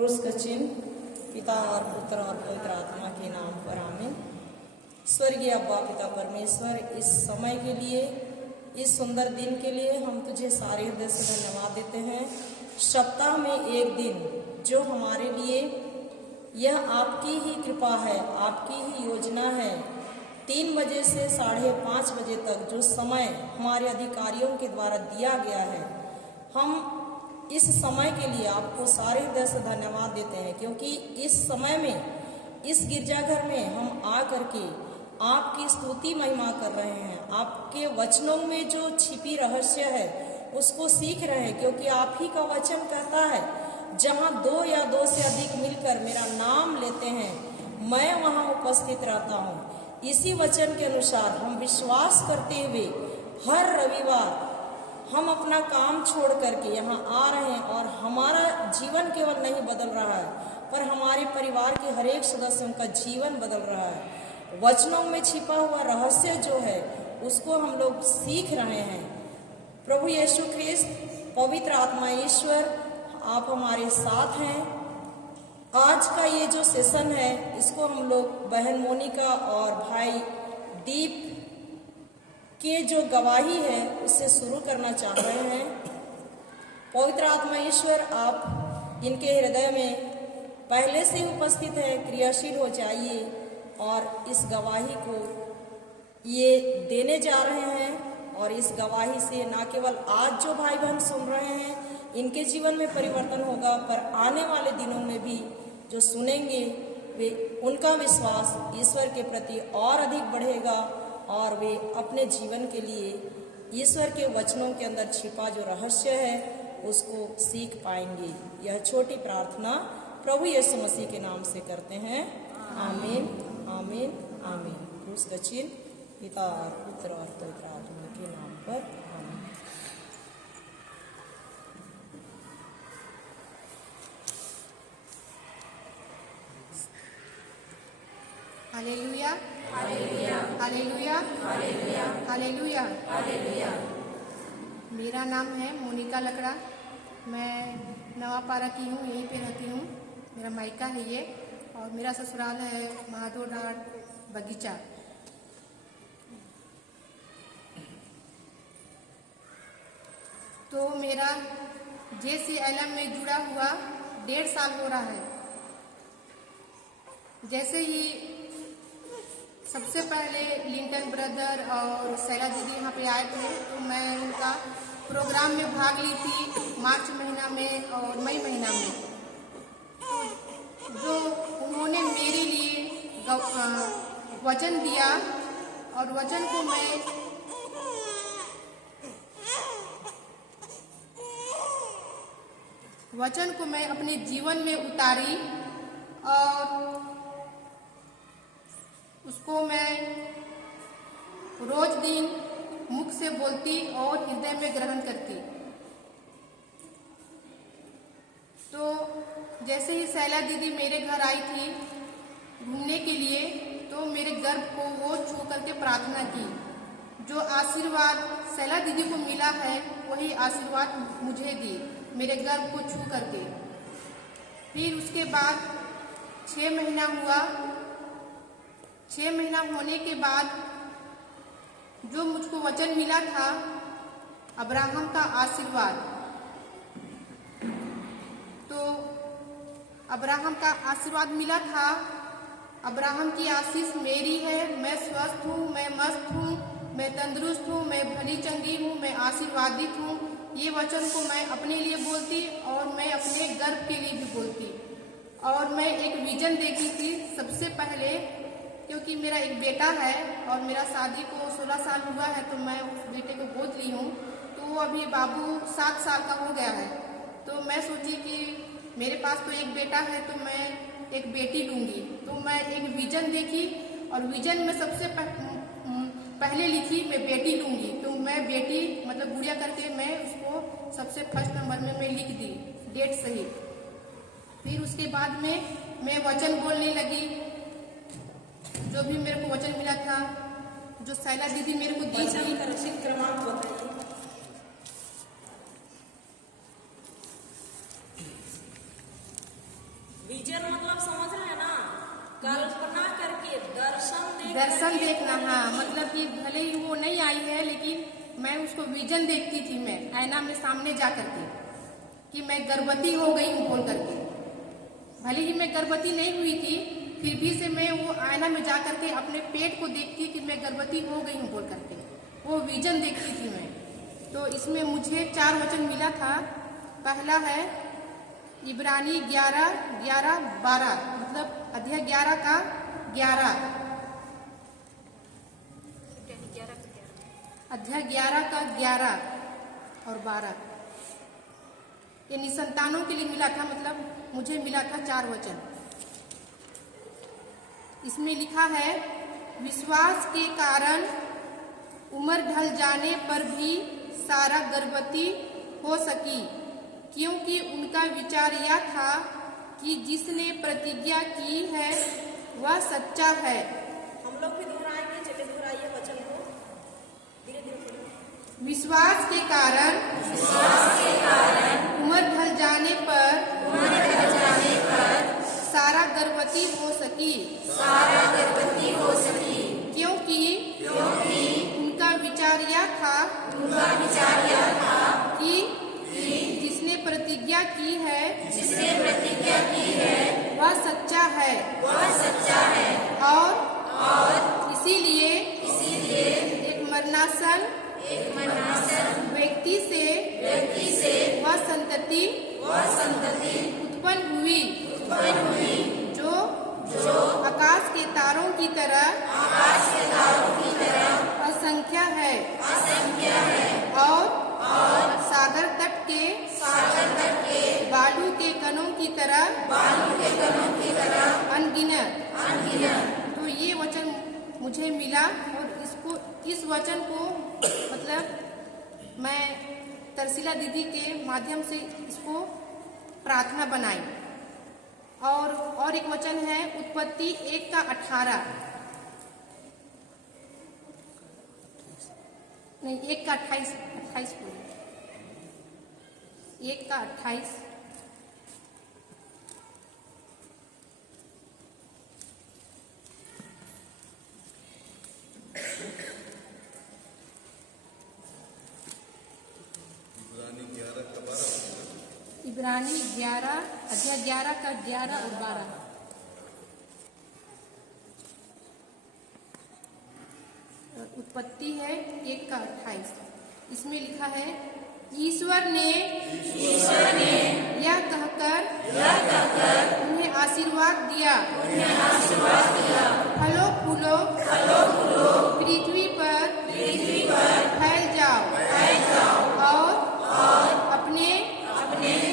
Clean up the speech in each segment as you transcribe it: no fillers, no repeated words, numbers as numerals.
क्रूस का चिन्ह पिता और पुत्र और पवित्र आत्मा के नाम पर आमीन। स्वर्गीय अब्बा पिता परमेश्वर, इस समय के लिए, इस सुंदर दिन के लिए हम तुझे सारे हृदय से धन्यवाद देते हैं। सप्ताह में एक दिन जो हमारे लिए यह आपकी ही कृपा है, आपकी ही योजना है। 3 बजे से 5:30 बजे तक जो समय हमारे अधिकारियों के द्वारा दिया गया है, हम इस समय के लिए आपको सारे हृदय से धन्यवाद देते हैं, क्योंकि इस समय में इस गिरजाघर में हम आ करके आपकी स्तुति महिमा कर रहे हैं। आपके वचनों में जो छिपी रहस्य है उसको सीख रहे हैं, क्योंकि आप ही का वचन कहता है, जहाँ 2 या 2 से अधिक मिलकर मेरा नाम लेते हैं, मैं वहाँ उपस्थित रहता हूँ। इसी वचन के अनुसार हम विश्वास करते हुए हर रविवार हम अपना काम छोड़ करके यहाँ आ रहे हैं, और हमारा जीवन केवल नहीं बदल रहा है, पर हमारे परिवार के हर एक सदस्यों का जीवन बदल रहा है। वचनों में छिपा हुआ रहस्य जो है उसको हम लोग सीख रहे हैं। प्रभु यीशु ख्रिस्त, पवित्र आत्मा ईश्वर, आप हमारे साथ हैं। आज का ये जो सेशन है इसको हम लोग बहन मोनिका और भाई दीप के जो गवाही है उससे शुरू करना चाह रहे हैं। पवित्र आत्मा ईश्वर, आप इनके हृदय में पहले से उपस्थित है, क्रियाशील हो जाइए और इस गवाही को ये देने जा रहे हैं। और इस गवाही से न केवल आज जो भाई बहन सुन रहे हैं इनके जीवन में परिवर्तन होगा, पर आने वाले दिनों में भी जो सुनेंगे वे उनका विश्वास ईश्वर के प्रति और अधिक बढ़ेगा, और वे अपने जीवन के लिए ईश्वर के वचनों के अंदर छिपा जो रहस्य है उसको सीख पाएंगे। यह छोटी प्रार्थना प्रभु यीशु मसीह के नाम से करते हैं। आमीन, आमीन, आमीन। क्रूस का चिन्ह पिता और पुत्र और पवित्र आत्मा के नाम पर आमीन। Hallelujah, hallelujah, hallelujah, hallelujah, hallelujah, hallelujah. मेरा नाम है मोनिका लकड़ा। मैं नवापारा की हूँ, यहीं पे रहती हूँ। मेरा मायका है ये, और मेरा ससुराल है महादोडार बगीचा। तो मेरा JCLM में जुड़ा हुआ 1.5 साल हो रहा है। जैसे ही सबसे पहले लिंटन ब्रदर और शैला दीदी यहाँ पे आए थे, तो मैं उनका प्रोग्राम में भाग ली थी मार्च महीना में और मई महीना में। तो जो उन्होंने मेरे लिए वचन दिया, और वचन को मैं अपने जीवन में उतारी, और उसको मैं रोज दिन मुख से बोलती और हृदय में ग्रहण करती। तो जैसे ही शैला दीदी मेरे घर आई थी घूमने के लिए, तो मेरे गर्भ को वो छू करके प्रार्थना की। जो आशीर्वाद शैला दीदी को मिला है वही आशीर्वाद मुझे दी, मेरे गर्भ को छू करके। फिर उसके बाद 6 महीना हुआ। 6 महीना होने के बाद जो मुझको वचन मिला था अब्राहम का आशीर्वाद, तो अब्राहम का आशीर्वाद मिला था। अब्राहम की आशीष मेरी है। मैं स्वस्थ हूँ, मैं मस्त हूँ, मैं तंदुरुस्त हूँ, मैं भली चंगी हूँ, मैं आशीर्वादित हूँ। ये वचन को मैं अपने लिए बोलती और मैं अपने गर्भ के लिए भी बोलती। और मैं एक विजन देखी थी सबसे पहले, क्योंकि मेरा एक बेटा है और मेरा शादी को 16 साल हुआ है, तो मैं उस बेटे को गोद ली हूँ। तो वो अभी बाबू 7 साल का हो गया है। तो मैं सोची कि मेरे पास तो एक बेटा है, तो मैं एक बेटी लूँगी। तो मैं एक विजन देखी, और विजन में सबसे पहले लिखी मैं बेटी लूँगी। तो मैं बेटी मतलब गुड़िया करके मैं उसको सबसे फर्स्ट नंबर में मैं लिख दी, डेट सहित। फिर उसके बाद में मैं वचन बोलने लगी, जो भी मेरे को वचन मिला था, जो शैला दीदी मेरे को दी थी। रसीद क्रमांक बताइए। विजन मतलब समझ रहे हैं ना, कल्पना करके दर्शन देखना। हाँ, मतलब कि भले ही वो नहीं आई है लेकिन मैं उसको विजन देखती थी, मैं आईना में सामने जा करके कि मैं गर्भवती हो गई हूँ बोल करके। भले ही मैं गर्भवती नहीं हुई थी फिर भी से मैं वो आईना में जा करके अपने पेट को देखती कि मैं गर्भवती हो गई हूँ बोल करके, वो विजन देखती थी मैं। तो इसमें मुझे 4 वचन मिला था। पहला है इब्रानी 11:12, मतलब अध्याय 11 का 11, अध्याय 11 का 11 और 12। ये निसंतानों के लिए मिला था, मतलब मुझे मिला था 4 वचन। इसमें लिखा है, विश्वास के कारण उम्र ढल जाने पर भी सारा गर्भवती हो सकी, क्योंकि उनका विचार यह था कि जिसने प्रतिज्ञा की है वह सच्चा है। हम लोग भी दोहराएंगे, चलिए दोहराइए वचन को धीरे धीरे। विश्वास के कारण उम्र ढल जाने पर सारा गर्भवती हो सकी, क्योंकि उनका विचार यह था कि जिसने प्रतिज्ञा की है वह सच्चा है, और इसीलिए एक मरणासन व्यक्ति से वह संतति उत्पन्न हुई जो आकाश के तारों की तरह असंख्य है, और सागर तट के बालू के कणों की तरह अनगिनत। तो ये वचन मुझे मिला, और इस वचन को मतलब मैं तरसीला दीदी के माध्यम से इसको प्रार्थना बनाई। और एक वचन है उत्पत्ति 1 का 18, नहीं 1 का 28 बोलिए, 1 का 28। इब्रानी 11 अध्याय 11 का 11 और 12। उत्पत्ति है 1 का 28। इसमें लिखा है, ईश्वर ने यह कहकर उन्हें आशीर्वाद दिया, फलो फूलो पृथ्वी पर फैल जाओ और अपने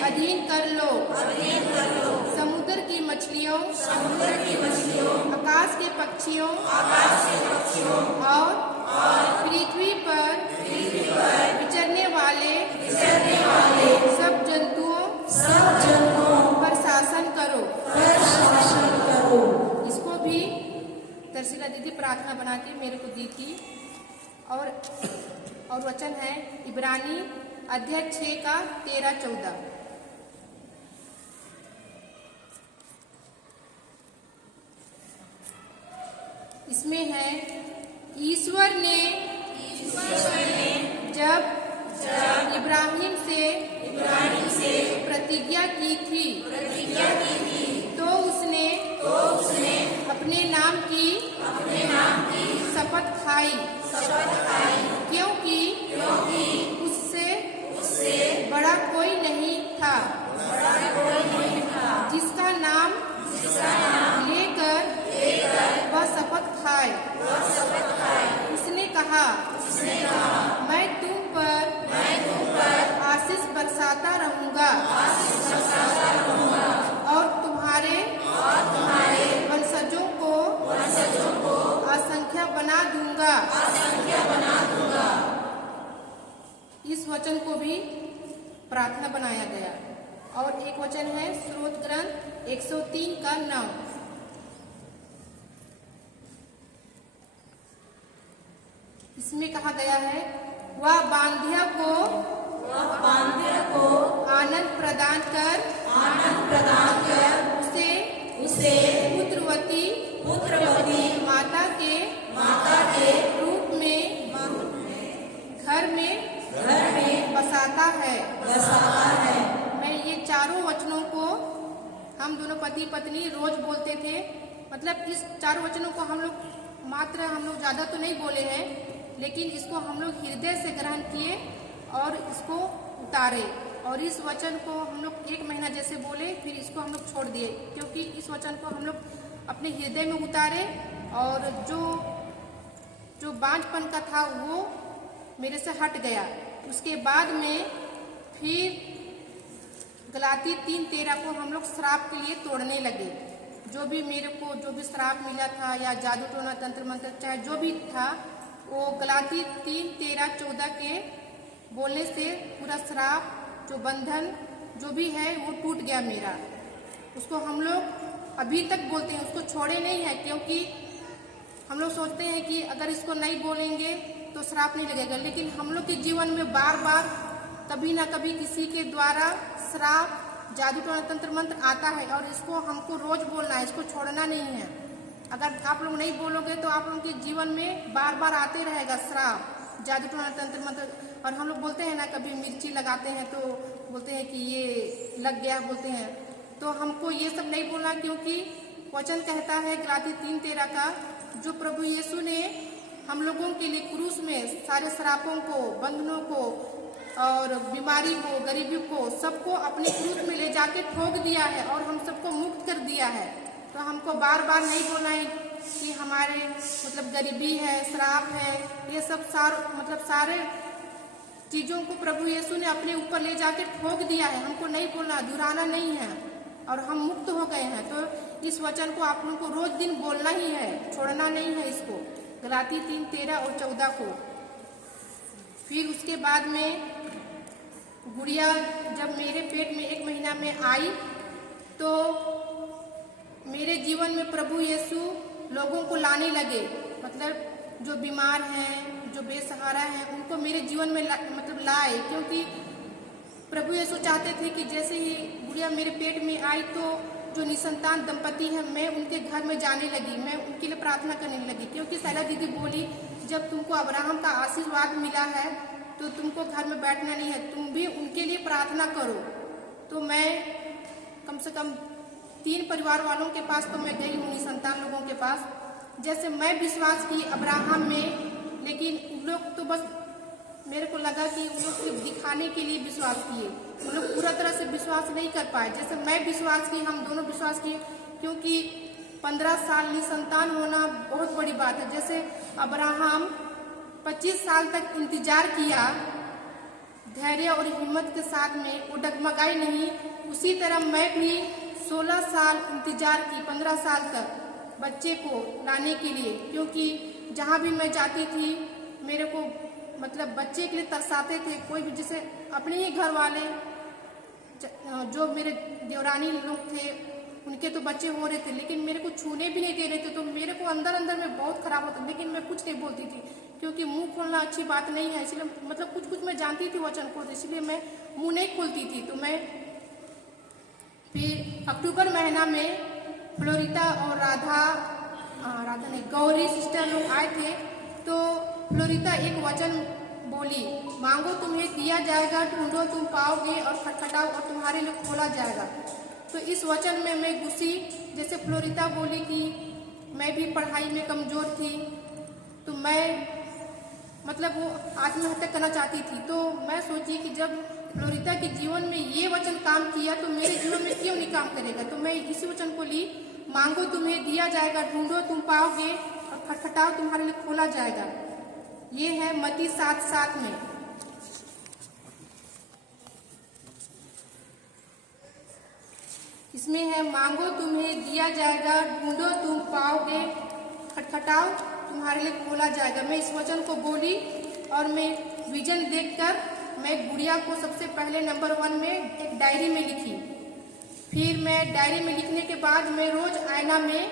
अधीन कर लो, समुद्र की मछलियों आकाश के पक्षियों और पृथ्वी पर विचरने वाले सब जंतुओं पर शासन करो। इसको भी तरसीला दीदी प्रार्थना बना के मेरे को दी थी। और वचन है इब्रानी अध्याय 6 का 13-14। इसमें है, ईश्वर ने जब इब्राहिम से प्रतिज्ञा की थी तो उसने अपने नाम की शपथ खाई, क्योंकि उससे बड़ा कोई नहीं था जिसका नाम लेकर वह शपथ खाए। उसने कहा, मैं तुम पर आशीष बरसाता रहूंगा और तुम्हारे वंशजों को असंख्य बना दूंगा। इस वचन को भी प्रार्थना बनाया गया। और एक वचन है स्रोत ग्रंथ 103 का 9। इसमें कहा गया है, वह बांध्या को आनंद प्रदान कर उसे हम दोनों पति पत्नी रोज बोलते थे। मतलब इस 4 वचनों को हम लोग ज़्यादा तो नहीं बोले हैं, लेकिन इसको हम लोग हृदय से ग्रहण किए और इसको उतारे। और इस वचन को हम लोग 1 महीना जैसे बोले, फिर इसको हम लोग छोड़ दिए, क्योंकि इस वचन को हम लोग अपने हृदय में उतारे और जो बांझपन का था वो मेरे से हट गया। उसके बाद में फिर गलाती 3:13 को हम लोग श्राप के लिए तोड़ने लगे। जो भी श्राप मिला था या जादू टोना तंत्र मंत्र चाहे जो भी था, वो गलाती 3:13-14 के बोलने से पूरा श्राप, जो बंधन जो भी है वो टूट गया मेरा। उसको हम लोग अभी तक बोलते हैं, उसको छोड़े नहीं है, क्योंकि हम लोग सोचते हैं कि अगर इसको नहीं बोलेंगे तो श्राप नहीं लगेगा। लेकिन हम लोग के जीवन में बार बार कभी ना कभी किसी के द्वारा श्राप, जादू टोना तंत्र मंत्र आता है और इसको हमको रोज बोलना है, इसको छोड़ना नहीं है। अगर आप लोग नहीं बोलोगे तो आप लोगों के जीवन में बार बार आते रहेगा श्राप, जादू टोना तंत्र मंत्र। और हम लोग बोलते हैं ना, कभी मिर्ची लगाते हैं तो बोलते हैं कि ये लग गया बोलते हैं, तो हमको ये सब नहीं बोलना, क्योंकि वचन कहता है गलाती 3:13 का, जो प्रभु यीशु ने हम लोगों के लिए क्रूस में सारे श्रापों को, बंधनों को और बीमारी को, गरीबी को, सबको अपने क्रूस में ले जाके ठोक दिया है और हम सबको मुक्त कर दिया है। तो हमको बार बार नहीं बोलना है कि हमारे मतलब गरीबी है, श्राप है, ये सब सारे चीजों को प्रभु यीशु ने अपने ऊपर ले जाके ठोक दिया है। हमको नहीं बोलना, दुहराना नहीं है और हम मुक्त हो गए हैं। तो इस वचन को आप लोगों को रोज दिन बोलना ही है, छोड़ना नहीं है इसको, गलाती 3:13 और 14 को। फिर उसके बाद में गुड़िया जब मेरे पेट में 1 महीना में आई, तो मेरे जीवन में प्रभु यीशु लोगों को लाने लगे। मतलब जो बीमार हैं, जो बेसहारा हैं, उनको मेरे जीवन में लाए, क्योंकि प्रभु यीशु चाहते थे कि जैसे ही गुड़िया मेरे पेट में आई तो जो निसंतान दंपति है, मैं उनके घर में जाने लगी, मैं उनके लिए प्रार्थना करने लगी। क्योंकि सैला दीदी बोली, जब तुमको अब्राहम का आशीर्वाद मिला है तो तुमको घर में बैठना नहीं है, तुम भी उनके लिए प्रार्थना करो। तो मैं कम से कम 3 परिवार वालों के पास तो मैं गई हूँ, निसंतान लोगों के पास। जैसे मैं विश्वास की अब्राहम में, लेकिन उन लोग तो बस मेरे को लगा कि उन लोग सिर्फ दिखाने के लिए विश्वास किए, उन लोग पूरा तरह से विश्वास नहीं कर पाए। जैसे मैं विश्वास की, हम दोनों विश्वास किए, क्योंकि 15 साल निसंतान होना बहुत बड़ी बात है। जैसे अब्राहम 25 साल तक इंतजार किया धैर्य और हिम्मत के साथ में, वो डगमगाई नहीं, उसी तरह मैं भी 16 साल इंतजार की, 15 साल तक बच्चे को लाने के लिए। क्योंकि जहाँ भी मैं जाती थी मेरे को मतलब बच्चे के लिए तरसाते थे। कोई भी, जैसे अपने ही घर वाले जो मेरे देवरानी लोग थे, उनके तो बच्चे हो रहे थे, लेकिन मेरे को छूने भी नहीं दे रहे थे। तो मेरे को अंदर अंदर में बहुत खराब होता, लेकिन मैं कुछ नहीं बोलती थी, क्योंकि मुंह खोलना अच्छी बात नहीं है। इसलिए मतलब कुछ मैं जानती थी वचन को, इसलिए मैं मुंह नहीं खोलती थी। तो मैं फिर अक्टूबर महीना में फ्लोरिता और राधा नहीं, गौरी सिस्टर लोग आए थे। तो फ्लोरिता एक वचन बोली, मांगो तुम्हें दिया जाएगा, ढूंढो तुम पाओगे, और खटखटाओ और तुम्हारे लिए खोला जाएगा। तो इस वचन में मैं घुसी। जैसे फ्लोरिता बोली कि मैं भी पढ़ाई में कमजोर थी, तो मैं मतलब वो आत्महत्या करना चाहती थी। तो मैं सोची कि जब फ्लोरिता के जीवन में ये वचन काम किया तो मेरे जीवन में क्यों नहीं काम करेगा। तो मैं इसी वचन को ली, मांगो तुम्हें दिया जाएगा, ढूंढो तुम पाओगे, और खटखटाओ तुम्हारे लिए खोला जाएगा। ये है मत्ती 7:7 में। इसमें है, मांगो तुम्हें दिया जाएगा, ढूंढो तुम पाओगे, खटखटाओ तुम्हारे लिए खोला जाएगा। मैं इस वचन को बोली और मैं विजन देखकर मैं गुड़िया को सबसे पहले नंबर 1 में एक डायरी में लिखी। फिर मैं डायरी में लिखने के बाद मैं रोज आईना में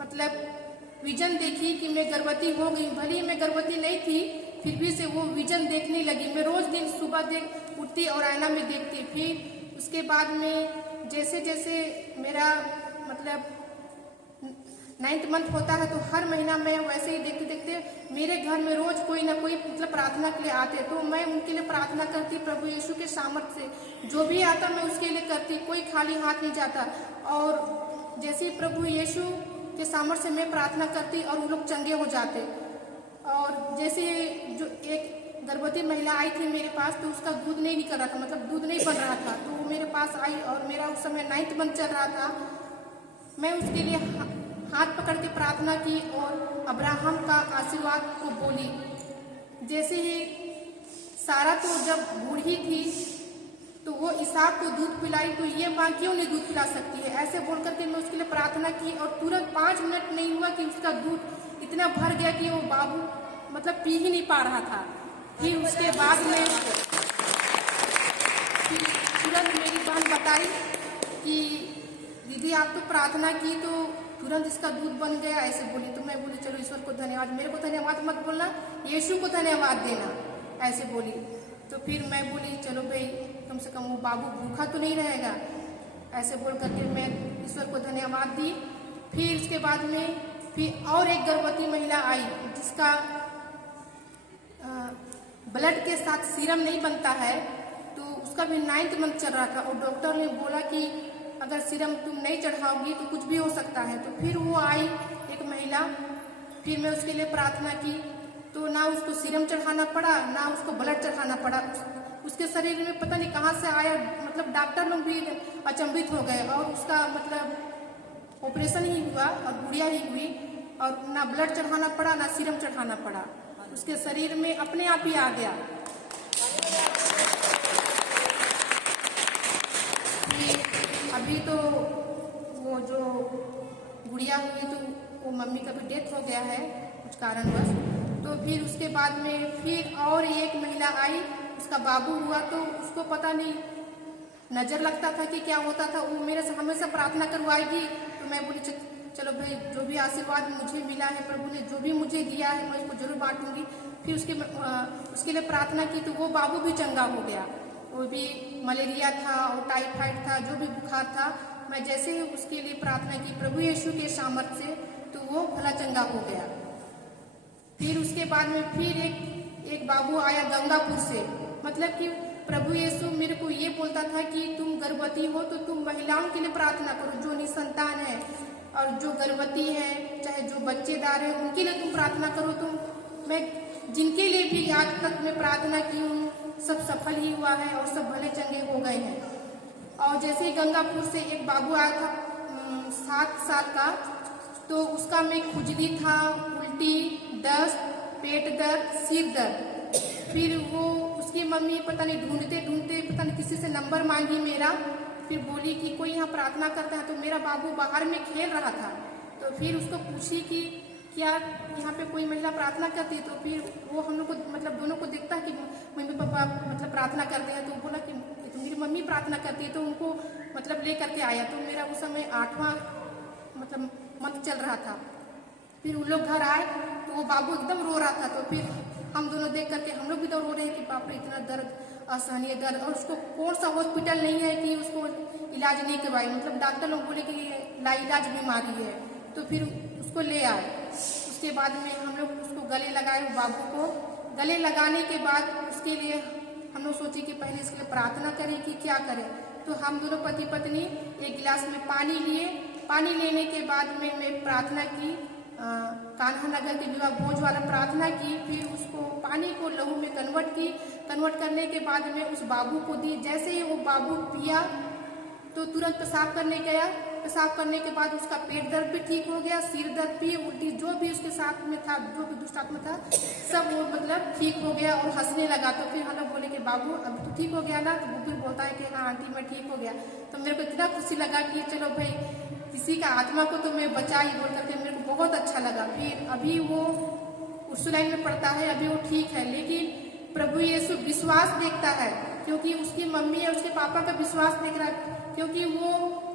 मतलब विजन देखी कि मैं गर्भवती हो गई। भले ही मैं गर्भवती नहीं थी, फिर भी से वो विजन देखने लगी। मैं रोज दिन सुबह उठती और आईना में देखती। फिर उसके बाद में जैसे जैसे मेरा मतलब 9th मंथ होता है तो हर महीना मैं वैसे ही देखते देखते मेरे घर में रोज कोई ना कोई मतलब प्रार्थना के लिए आते, तो मैं उनके लिए प्रार्थना करती प्रभु यीशु के सामर्थ्य से। जो भी आता मैं उसके लिए करती, कोई खाली हाथ नहीं जाता। और जैसे ही प्रभु यीशु के सामर्थ्य से मैं प्रार्थना करती और वो लोग चंगे हो जाते। और जैसे जो एक गर्भवती महिला आई थी मेरे पास, तो उसका दूध नहीं निकल रहा था, मतलब दूध नहीं बन रहा था, तो वो मेरे पास आई और मेरा उस समय 9th मंथ चल रहा था। मैं उसके लिए हाथ पकड़ के प्रार्थना की और अब्राहम का आशीर्वाद को बोली। जैसे ही सारा तो जब बूढ़ी थी तो वो इसहाक को दूध पिलाई, तो ये माँ क्यों नहीं दूध पिला सकती है, ऐसे बोल करके मैं उसके लिए प्रार्थना की। और तुरंत 5 मिनट नहीं हुआ कि उसका दूध इतना भर गया कि वो बाबू मतलब पी ही नहीं पा रहा था। फिर उसके बाद में तुरंत मेरी बहन बताई कि दीदी आप तो प्रार्थना की तो तुरंत इसका दूध बन गया, ऐसे बोली। तो मैं बोली चलो ईश्वर को धन्यवाद, मेरे को धन्यवाद मत बोलना, यीशु को धन्यवाद देना, ऐसे बोली। तो फिर मैं बोली चलो भाई कम से कम वो बाबू भूखा तो नहीं रहेगा, ऐसे बोल करके मैं ईश्वर को धन्यवाद दी। फिर इसके बाद में फिर और एक गर्भवती महिला आई जिसका ब्लड के साथ सीरम नहीं बनता है, तो उसका भी 9th मंथ चल रहा था और डॉक्टर ने बोला कि अगर सीरम तुम नहीं चढ़ाओगी तो कुछ भी हो सकता है। तो फिर वो आई एक महिला, फिर मैं उसके लिए प्रार्थना की, तो ना उसको सीरम चढ़ाना पड़ा ना उसको ब्लड चढ़ाना पड़ा। उसके शरीर में पता नहीं कहाँ से आया, मतलब डॉक्टर लोग भी अचंभित हो गए और उसका मतलब ऑपरेशन ही हुआ और गुड़िया ही हुई और ना ब्लड चढ़ाना पड़ा ना सीरम चढ़ाना पड़ा, उसके शरीर में अपने आप ही आ गया। अभी तो वो जो गुड़िया हुई तो वो मम्मी का भी डेथ हो गया है कुछ कारणवश। तो फिर उसके बाद में फिर और एक महिला आई, उसका बाबू हुआ, तो उसको पता नहीं नजर लगता था कि क्या होता था, वो मेरे से हमेशा प्रार्थना करवाएगी। तो मैं बोली चलो भाई जो भी आशीर्वाद मुझे मिला है प्रभु ने जो भी मुझे दिया है मैं उसको जरूर बांटूंगी। फिर उसके लिए प्रार्थना की तो वो बाबू भी चंगा हो गया। वो भी मलेरिया था और टाइफाइड था, जो भी बुखार था, मैं जैसे ही उसके लिए प्रार्थना की प्रभु यीशु के सामर्थ्य से, तो वो भला चंगा हो गया। फिर उसके बाद में फिर एक बाबू आया गंगापुर से, मतलब कि प्रभु यीशु मेरे को ये बोलता था कि तुम गर्भवती हो तो तुम महिलाओं के लिए प्रार्थना करो जो निसंतान है, और जो गर्भवती है चाहे जो बच्चेदार है उनके लिए तुम प्रार्थना करो। मैं जिनके लिए भी आज तक मैं प्रार्थना की हूँ सब सफल ही हुआ है और सब भले चंगे हो गए हैं। और जैसे ही गंगापुर से एक बाबू आया था 7 साल का, तो उसका में खुजली था, उल्टी, दस्त, पेट दर्द, सिर दर्द। फिर वो उसकी मम्मी पता नहीं ढूंढते ढूंढते पता नहीं किसी से नंबर मांगी मेरा, फिर बोली कि कोई यहाँ प्रार्थना करता है। तो मेरा बाबू बाहर में खेल रहा था, तो फिर उसको पूछी कि क्या यहाँ पे कोई महिला प्रार्थना करती है। तो फिर वो हम लोग को मतलब दोनों को देखता है कि मम्मी पापा मतलब प्रार्थना करते हैं, तो बोला कि तो मेरी मम्मी प्रार्थना करती है, तो उनको मतलब ले करके आया। तो मेरा उस समय 8वां मतलब मंथ चल रहा था। फिर उन लोग घर आए तो वो बाबू एकदम रो रहा था, तो फिर हम दोनों देख करके हम लोग भी तो रो रहे हैं कि बाप रे इतना दर्द, असहनीय दर्द, और उसको कौन सा हॉस्पिटल नहीं है कि उसको इलाज नहीं करवाई, मतलब डॉक्टर लोग बोले कि लाइलाज बीमारी है। तो फिर उसको ले आए। उसके बाद में हम लोग उसको गले लगाए, बाबू को गले लगाने के बाद उसके लिए हम लोग सोचे कि पहले इसके लिए प्रार्थना करें कि क्या करें। तो हम दोनों पति पत्नी एक गिलास में पानी लिए, पानी लेने के बाद में मैं प्रार्थना की, कान्हा नगर के विवाह भोज वाला प्रार्थना की। फिर उसको पानी को लहू में कन्वर्ट की, कन्वर्ट करने के बाद में उस बाबू को दी। जैसे ही वो बाबू पिया तो तुरंत पेशाब करने गया, पेशाब करने के बाद उसका पेट दर्द भी ठीक हो गया, सिर दर्द भी, उल्टी जो भी उसके साथ में था, जो भी दुष्ट आत्मा था सब वो मतलब ठीक हो गया और हंसने लगा। तो फिर हम लोग बोले कि बाबू अब तो ठीक हो गया ना, तो वो फिर बोलता है कि हाँ आंटी मैं ठीक हो गया। तो मेरे को इतना खुशी लगा कि चलो भाई किसी का आत्मा को तो मैं बचा ही, बोल करके मेरे को बहुत अच्छा लगा। फिर अभी वो उर्सुलाइन में पढ़ता है, अभी वो ठीक है। लेकिन प्रभु यीशु विश्वास देखता है, क्योंकि उसकी मम्मी और उसके पापा का विश्वास देख रहा है, क्योंकि वो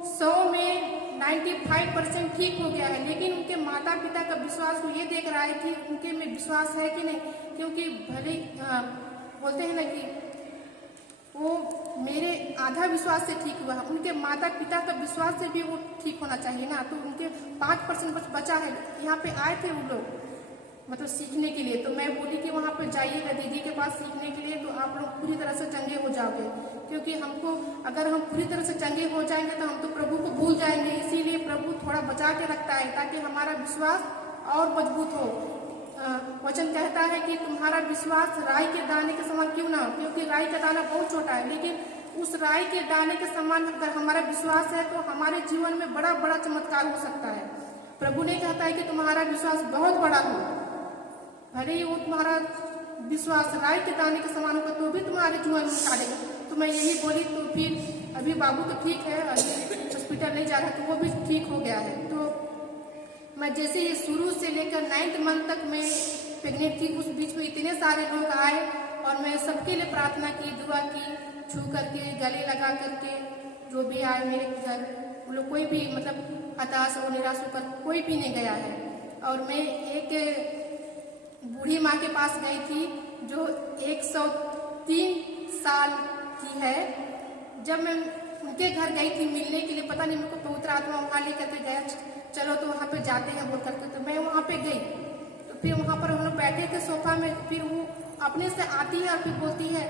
100 में 95% ठीक हो गया है। लेकिन उनके माता पिता का विश्वास वो ये देख रहा है कि उनके में विश्वास है कि नहीं, क्योंकि भले बोलते हैं ना कि वो मेरे आधा विश्वास से ठीक हुआ, उनके माता पिता का विश्वास से भी वो ठीक होना चाहिए ना। तो उनके 5% बचा है। यहाँ पे आए थे वो लोग मतलब सीखने के लिए, तो मैं बोली कि वहाँ पर जाइएगा दीदी के पास सीखने के लिए, तो आप लोग पूरी तरह से चंगे हो जाओगे। क्योंकि हमको अगर हम पूरी तरह से चंगे हो जाएंगे तो हम तो प्रभु को भूल जाएंगे। इसीलिए प्रभु थोड़ा बचा के रखता है ताकि हमारा विश्वास और मजबूत हो। वचन कहता है कि तुम्हारा विश्वास राई के दाने के समान क्यों ना हो, क्योंकि राई का दाना बहुत छोटा है, लेकिन उस राई के दाने के समान अगर हमारा विश्वास है तो हमारे जीवन में बड़ा बड़ा चमत्कार हो सकता है। प्रभु ने कहता है कि तुम्हारा विश्वास बहुत बड़ा हो, भले ही वो तुम्हारा विश्वास राई के दाने के समान होगा तो भी तुम्हारे जीवन में निकालेगा। तो मैं यही बोली। तो फिर अभी बाबू तो ठीक है, अभी हॉस्पिटल नहीं जा रहा, तो वो भी ठीक हो गया है। तो मैं जैसे ये शुरू से लेकर 9th मंथ तक मैं प्रेग्नेंट थी, उस बीच में इतने सारे लोग आए और मैं सबके लिए प्रार्थना की, दुआ की, छू करके गले लगा करके जो भी आए मेरे घर, वो लोग कोई भी मतलब हताश और निराश होकर कोई भी नहीं गया है। और मैं एक बूढ़ी माँ के पास गई थी जो 103 साल की है। जब मैं उनके घर गई थी मिलने के लिए, पता नहीं मेरे को पवित्र आत्मा वहाँ लेकर के गया, चलो तो वहाँ पे जाते हैं बोल करके, तो मैं वहाँ पे गई। तो फिर वहाँ पर हम लोग बैठे थे सोफा में, फिर वो अपने से आती है और फिर बोलती है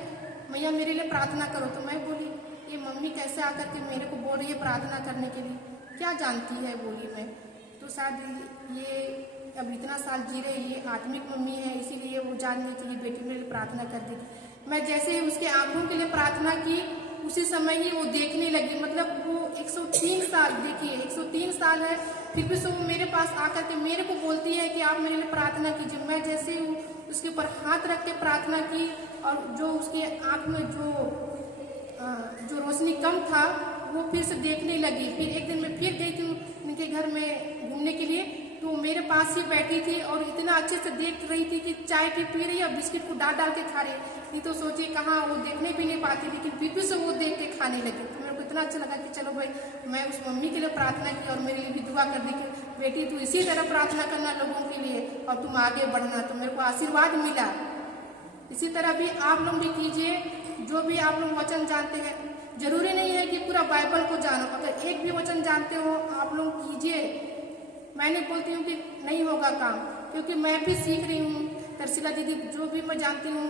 मैया मेरे लिए प्रार्थना करो। तो मैं बोली ये मम्मी कैसे आकर के मेरे को बोल रही है प्रार्थना करने के लिए, क्या जानती है बोली मैं। तो शायद ये अब इतना साल जी रही, ये आत्मिक मम्मी है, इसीलिए वो जान गई थी ये बेटी मेरे लिए प्रार्थना कर दी। मैं जैसे ही उसके आंखों के लिए प्रार्थना की, उसी समय ही वो देखने लगी। मतलब वो 103 साल, देखिए 103 साल है, फिर भी वो मेरे पास आकर के मेरे को बोलती है कि आप मेरे लिए प्रार्थना कीजिए। मैं जैसे ही उसके ऊपर हाथ रख के प्रार्थना की और जो उसके आंख में जो रोशनी कम था वो फिर से देखने लगी। फिर एक दिन मैं फिर गई थी उनके घर में घूमने के लिए, तो मेरे पास ही बैठी थी और इतना अच्छे से देख रही थी कि चाय की पी रही है और बिस्किट को डाल डाल के खा रही। नहीं तो सोचिए कहाँ वो देखने भी नहीं पाती, लेकिन फिर से वो देख के खाने लगी। तो मेरे को इतना अच्छा लगा कि चलो भाई, मैं उस मम्मी के लिए प्रार्थना की और मेरे लिए भी दुआ कर दी कि बेटी तू इसी तरह प्रार्थना करना लोगों के लिए और तुम आगे बढ़ना। तो मेरे को आशीर्वाद मिला। इसी तरह भी आप लोग भी कीजिए, जो भी आप लोग वचन जानते हैं। जरूरी नहीं है कि पूरा बाइबल को जानो, अगर एक भी वचन जानते हो आप लोग कीजिए। मैं नहीं बोलती हूँ कि नहीं होगा काम, क्योंकि मैं भी सीख रही हूँ। तरसीला दीदी जो भी मैं जानती हूँ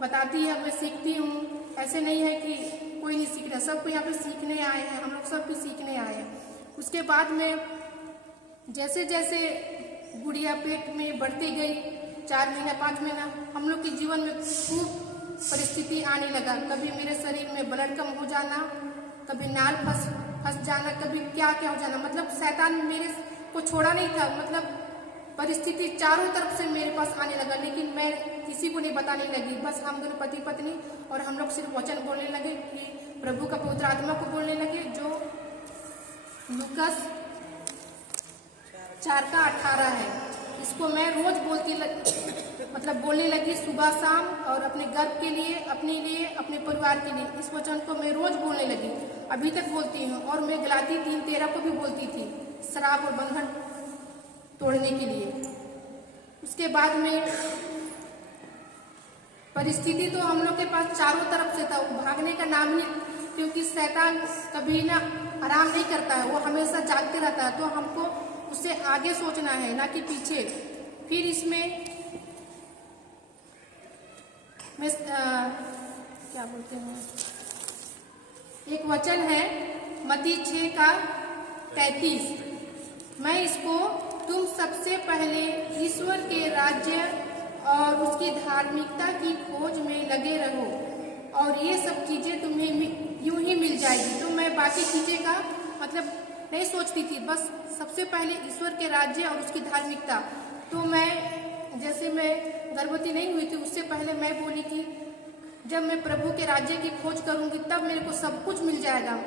बताती है, मैं सीखती हूँ। ऐसे नहीं है कि कोई नहीं सीख रहा, सबको यहाँ पे सीखने आए हैं, हम लोग सब भी सीखने आए हैं। उसके बाद में जैसे जैसे गुड़िया पेट में बढ़ती गई, 4 महीना 5 महीना, हम लोग के जीवन में खूब परिस्थिति आने लगा। कभी मेरे शरीर में ब्लड कम हो जाना, कभी नाल फंस जाना, कभी क्या क्या हो जाना। मतलब शैतान मेरे को छोड़ा नहीं था। मतलब परिस्थिति चारों तरफ से मेरे पास आने लगा, लेकिन मैं किसी को नहीं बताने लगी। बस हम दोनों पति पत्नी और हम लोग सिर्फ वचन बोलने लगे कि प्रभु का पवित्र आत्मा को बोलने लगे, जो लूकास 4:18 है। इसको मैं रोज मतलब बोलने लगी सुबह शाम, और अपने गर्भ के लिए, अपने लिए, अपने परिवार के लिए। इस वचन को मैं रोज बोलने लगी, अभी तक बोलती हूँ। और मैं गलाती 3:13 को भी बोलती थी, शराब और बंधन तोड़ने के लिए। उसके बाद में परिस्थिति तो हम लोग के पास चारों तरफ से था, वो भागने का नाम नहीं, क्योंकि शैतान कभी ना आराम नहीं करता है, वो हमेशा जागते रहता है। तो हमको उससे आगे सोचना है, ना कि पीछे। फिर इसमें मैं क्या बोलते हैं, एक वचन है मत्ती 6:33। मैं इसको तुम सबसे पहले ईश्वर के राज्य और उसकी धार्मिकता की खोज में लगे रहो और ये सब चीजें तुम्हें यूं ही मिल जाएगी। तो मैं बाकी चीजें का मतलब नहीं सोचती थी, बस सबसे पहले ईश्वर के राज्य और उसकी धार्मिकता। तो मैं जैसे मैं गर्भवती नहीं हुई थी, उससे पहले मैं बोली कि जब मैं प्रभु के राज्य की खोज करूंगी तब मेरे को सब कुछ मिल जाएगा।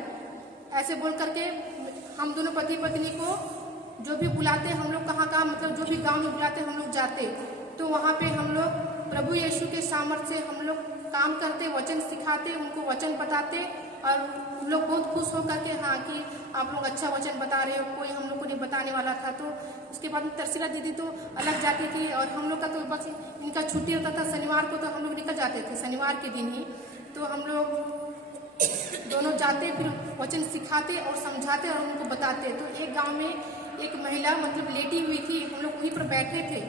ऐसे बोल करके हम दोनों पति पत्नी को जो भी बुलाते हम लोग, कहाँ मतलब जो भी गांव में बुलाते हम लोग जाते, तो वहाँ पे हम लोग प्रभु यीशु के सामर्थ्य से हम लोग काम करते, वचन सिखाते, उनको वचन बताते, और उन लोग बहुत खुश होकर के हाँ कि आप लोग अच्छा वचन बता रहे हो, कोई हम लोग को नहीं बताने वाला था। तो उसके बाद में तरसीला दीदी तो अलग जाती थी और हम लोग का तो बस इनका छुट्टी होता था शनिवार को, तो हम लोग निकल जाते थे शनिवार के दिन ही। तो हम लोग दोनों जाते, फिर वचन सिखाते और समझाते और उनको बताते। तो एक गांव में एक महिला मतलब लेटी हुई थी, हम लोग वहीं पर बैठे थे,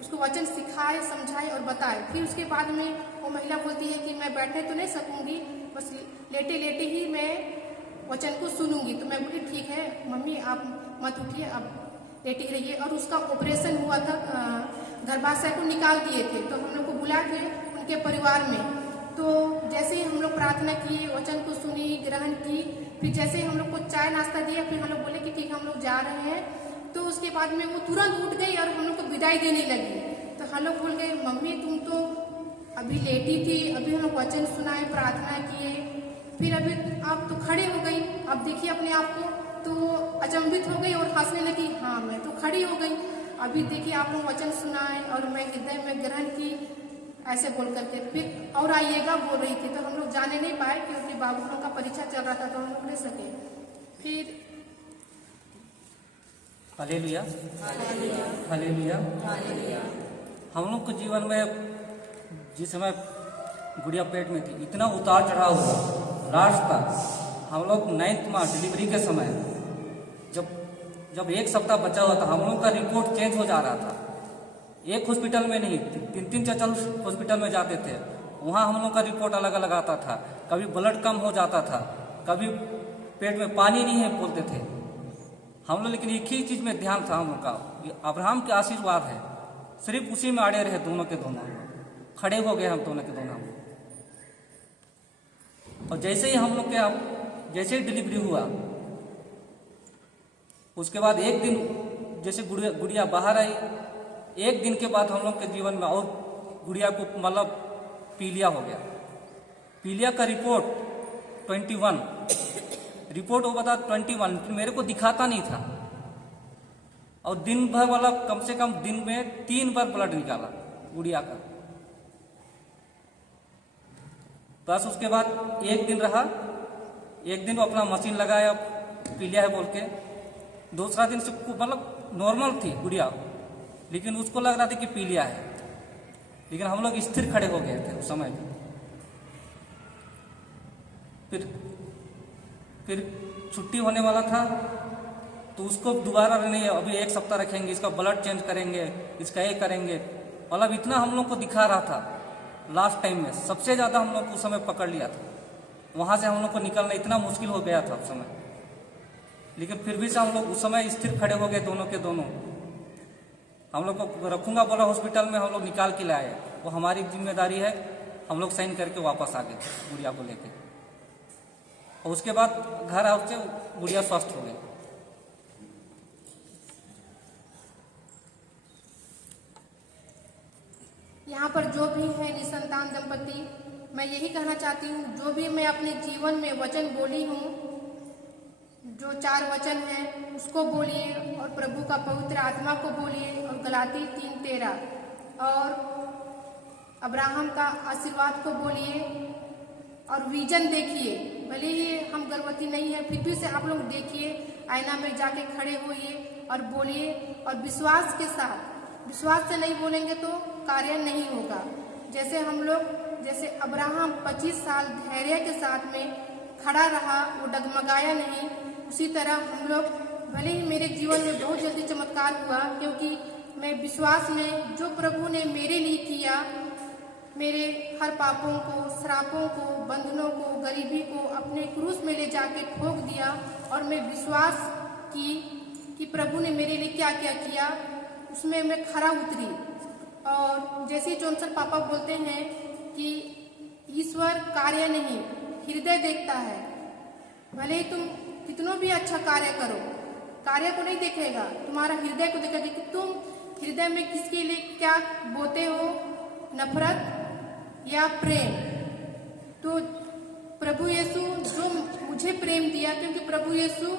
उसको वचन सिखाए, समझाए और बताए। फिर उसके बाद में वो महिला बोलती है कि मैं बैठने तो नहीं सकूंगी, बस लेटे लेटे ही मैं वचन को सुनूंगी। तो मैं बोली ठीक है मम्मी, आप मत उठिए, अब लेटे ही रहिए। और उसका ऑपरेशन हुआ था, गर्भाशय को निकाल दिए थे। तो हम लोग को बुला के उनके परिवार में, तो जैसे ही हम लोग प्रार्थना किए, वचन को सुनी, ग्रहण की, फिर जैसे ही हम लोग को चाय नाश्ता दिया, फिर हम लोग बोले कि ठीक हम लोग जा रहे हैं। तो उसके बाद में वो तुरंत उठ गई और हम लोग को विदाई देने लगी। तो हम लोग बोल गए मम्मी तुम तो अभी लेटी थी, अभी हम लोग वचन सुनाए, प्रार्थना किए, फिर अभी आप तो खड़े हो गई, अब देखिए अपने आप को। तो अचंभित हो गई और हंसने लगी, हाँ मैं तो खड़ी हो गई, अभी देखिए आप लोग वचन सुनाए और मैं हृदय में ग्रहण की, ऐसे बोल करके फिर और आइएगा बोल रही थी। तो हम लोग जाने नहीं पाए क्योंकि बाबू लोगों का परीक्षा चल रहा था, तो हम लोग नहीं सके। फिर हालेलुया, हालेलुया। हम लोग के जीवन में जिस समय गुड़िया पेट में थी, इतना उतार चढ़ाव हुआ लास्ट तक। हम लोग 9th माह डिलीवरी के समय जब 1 सप्ताह बचा हुआ था, हम लोग का रिपोर्ट चेंज हो जा रहा था। एक हॉस्पिटल में नहीं, 3-3 4 हॉस्पिटल में जाते थे, वहाँ हम लोग का रिपोर्ट अलग अलग आता था। कभी ब्लड कम हो जाता था, कभी पेट में पानी नहीं है बोलते थे हम लोग। लेकिन एक ही चीज में ध्यान था हम लोग का, ये अब्राहम के आशीर्वाद है, सिर्फ उसी में अड़े रहे दोनों के दोनों, खड़े हो गए हम दोनों के दोनों। और जैसे ही हम लोग के जैसे ही डिलीवरी हुआ, उसके बाद एक दिन जैसे गुड़िया बाहर आई, एक दिन के बाद हम लोग के जीवन में और गुड़िया को मतलब पीलिया हो गया। पीलिया का रिपोर्ट 21, रिपोर्ट वो बता 21, मेरे को दिखाता नहीं था। और दिन भर वाला कम से कम दिन में 3 बार ब्लड निकाला गुड़िया का। बस उसके बाद एक दिन रहा, एक दिन वो अपना मशीन लगाया, पीलिया है बोल के। दूसरा दिन से मतलब नॉर्मल थी गुड़िया, लेकिन उसको लग रहा था कि पीलिया है। लेकिन हम लोग स्थिर खड़े हो गए थे उस समय में। फिर छुट्टी होने वाला था, तो उसको दोबारा नहीं, अभी 1 सप्ताह रखेंगे, इसका ब्लड चेंज करेंगे, इसका ये करेंगे। मतलब इतना हम लोग को दिखा रहा था। लास्ट टाइम में सबसे ज़्यादा हम लोग उस समय पकड़ लिया था, वहाँ से हम लोग को निकलना इतना मुश्किल हो गया था उस समय। लेकिन फिर भी से हम लोग उस समय स्थिर खड़े हो गए दोनों के दोनों। हम लोग को रखूंगा बोला हॉस्पिटल में, हम लोग निकाल के लाए, वो हमारी जिम्मेदारी है। हम लोग साइन करके वापस आ गए गुड़िया को लेके। और उसके बाद घर आके गुड़िया स्वस्थ हो गई। यहाँ पर जो भी है निसंतान दंपति, मैं यही कहना चाहती हूँ, जो भी मैं अपने जीवन में वचन बोली हूँ, जो 4 वचन हैं उसको बोलिए, और प्रभु का पवित्र आत्मा को बोलिए, और गलाती 3:13 और अब्राहम का आशीर्वाद को बोलिए, और विजन देखिए। भले ही हम गर्भवती नहीं है, फिर भी से आप लोग देखिए, आईना में जाके खड़े होइए और बोलिए, और विश्वास के साथ। विश्वास से नहीं बोलेंगे तो कार्य नहीं होगा। जैसे हम लोग, जैसे अब्राहम 25 साल धैर्य के साथ में खड़ा रहा, वो डगमगाया नहीं, उसी तरह हम लोग, भले ही मेरे जीवन में बहुत जल्दी चमत्कार हुआ, क्योंकि मैं विश्वास में जो प्रभु ने मेरे लिए किया, मेरे हर पापों को, श्रापों को, बंधनों को, गरीबी को अपने क्रूस में ले जाके ठोक दिया, और मैं विश्वास की कि प्रभु ने मेरे लिए क्या क्या किया, उसमें मैं खरा उतरी। और जैसे जॉनसन पापा बोलते हैं कि ईश्वर कार्य नहीं, हृदय देखता है। भले ही तुम कितनों भी अच्छा कार्य करो, कार्य को नहीं देखेगा, तुम्हारा हृदय को देखेगा कि तुम हृदय में किसके लिए क्या बोते हो, नफरत या प्रेम। तो प्रभु यीशु जो मुझे प्रेम दिया, क्योंकि प्रभु यीशु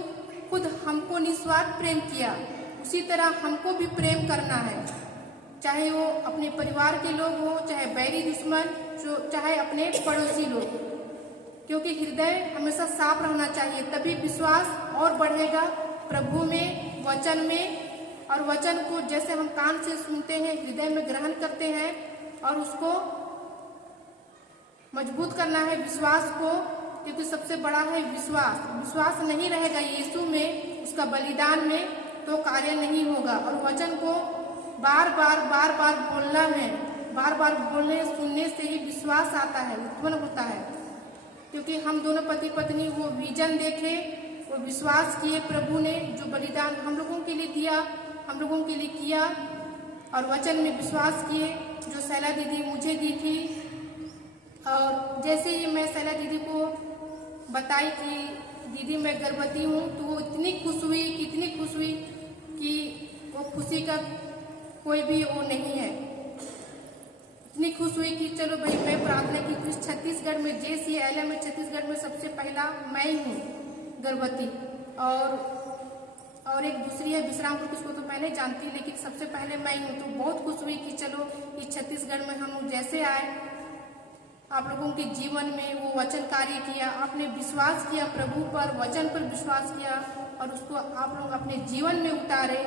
खुद हमको निस्वार्थ प्रेम किया, उसी तरह हमको भी प्रेम करना है, चाहे वो अपने परिवार के लोग हो, चाहे बैरी दुश्मन, चाहे अपने पड़ोसी लोग, क्योंकि हृदय हमेशा साफ रहना चाहिए, तभी विश्वास और बढ़ेगा प्रभु में, वचन में। और वचन को जैसे हम कान से सुनते हैं, हृदय में ग्रहण करते हैं, और उसको मजबूत करना है विश्वास को, क्योंकि सबसे बड़ा है विश्वास। विश्वास नहीं रहेगा यीशु में, उसका बलिदान में, तो कार्य नहीं होगा। और वचन को बार बार बोलना है। बार बार बोलने सुनने से ही विश्वास आता है, उत्पन्न होता है। क्योंकि हम दोनों पति पत्नी वो विजन देखे, वो विश्वास किए प्रभु ने जो बलिदान हम लोगों के लिए दिया, हम लोगों के लिए किया, और वचन में विश्वास किए जो शैला दीदी मुझे दी थी। और जैसे ही मैं शैला दीदी को बताई कि दीदी मैं गर्भवती हूँ, तो वो इतनी खुश हुई कि वो खुशी का कोई भी वो नहीं है। इतनी खुश हुई कि चलो भाई मैं प्रार्थना की कि छत्तीसगढ़ में JCLM में छत्तीसगढ़ में सबसे पहला मैं ही हूँ गर्भवती। और एक दूसरी है विश्रामपुर, किसको तो मैं नहीं जानती, लेकिन सबसे पहले मैं ही हूँ। तो बहुत खुश हुई कि चलो इस छत्तीसगढ़ में हम जैसे आए, आप लोगों के जीवन में वो वचन कार्य किया, आपने विश्वास किया प्रभु पर, वचन पर विश्वास किया और उसको आप लोग अपने जीवन में उतारे,